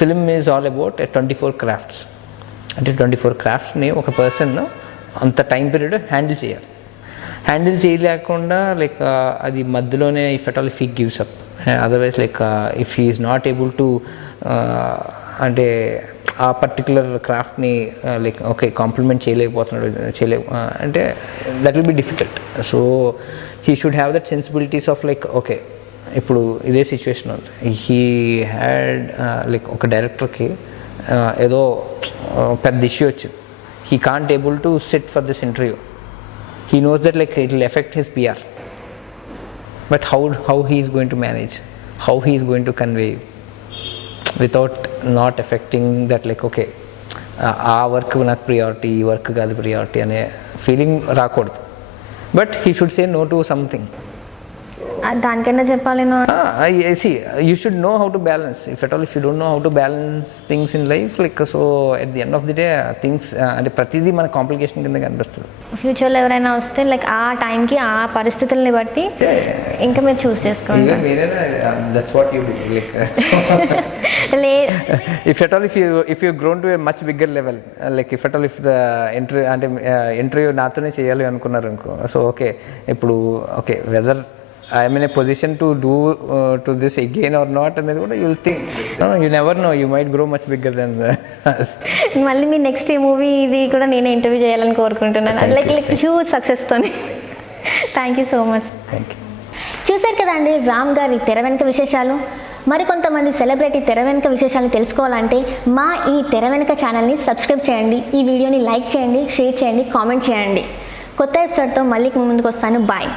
film is all about 24 crafts. అంటే 24 craftsని ఒక పర్సన్ అంత టైం పీరియడ్ హ్యాండిల్ చేయాలి. హ్యాండిల్ చేయలేకుండా లైక్ అది మధ్యలోనే if at all if he gives up, otherwise like if he is not able to అంటే ఆ పర్టికులర్ క్రాఫ్ట్ని లైక్ ఓకే కాంప్లిమెంట్ చేయలేకపోతున్నాడు అంటే that will be difficult. So he should have that sensibilities of like okay ఇప్పుడు ఇదే situation ఉంది. He had like ఒక డైరెక్టర్కి ఏదో పెద్ద ఇష్యూ వచ్చింది. He can't able to SIT for this interview. He knows that like it will affect his PR, but how he is going to manage, how he is going to convey without not affecting that like okay ఆ work నాకు priority, ఈ work కాదు priority అనే feeling రాకూడదు. But he should say no to something. దానికన్నా చెప్పాలి you should know how to balance. If at all if you don't know how to balance things in life, like so at the end of the day things అంటే ప్రతిదీ మన complication కింద కనిపిస్తుంది. ఫ్యూచర్లో ఎవరైనా వస్తే లైక్ ఆ టైంకి ఆ పరిస్థితుల్ని బట్టి ఇంకా మీరు చూస్ చేసుకోండి. That's what you do. If at all if you grown to a much bigger level, like if at all if the interview నాతోనే చేయాలి అనుకున్నారు అనుకో, సో ఓకే ఇప్పుడు okay whether I'm in a position to do to this again or not అనేది కూడా you will think. No, you never know, you might grow much bigger than us. మళ్ళీ మీ next movie ఇది కూడా నేనే interview చేయాలని కోరుకుంటున్నాను, like huge సక్సెస్తోని. Thank you so much. చూశారు కదండి రామ్ గారి తెర వెనుక విశేషాలు. మరికొంతమంది సెలబ్రిటీ తెర వెనుక విశేషాలు తెలుసుకోవాలంటే మా ఈ తెర వెనుక ఛానల్ని సబ్స్క్రైబ్ చేయండి, ఈ వీడియోని లైక్ చేయండి, షేర్ చేయండి, కామెంట్ చేయండి. కొత్త ఎపిసోడ్తో మళ్ళీ ముందుకు వస్తాను. బాయ్.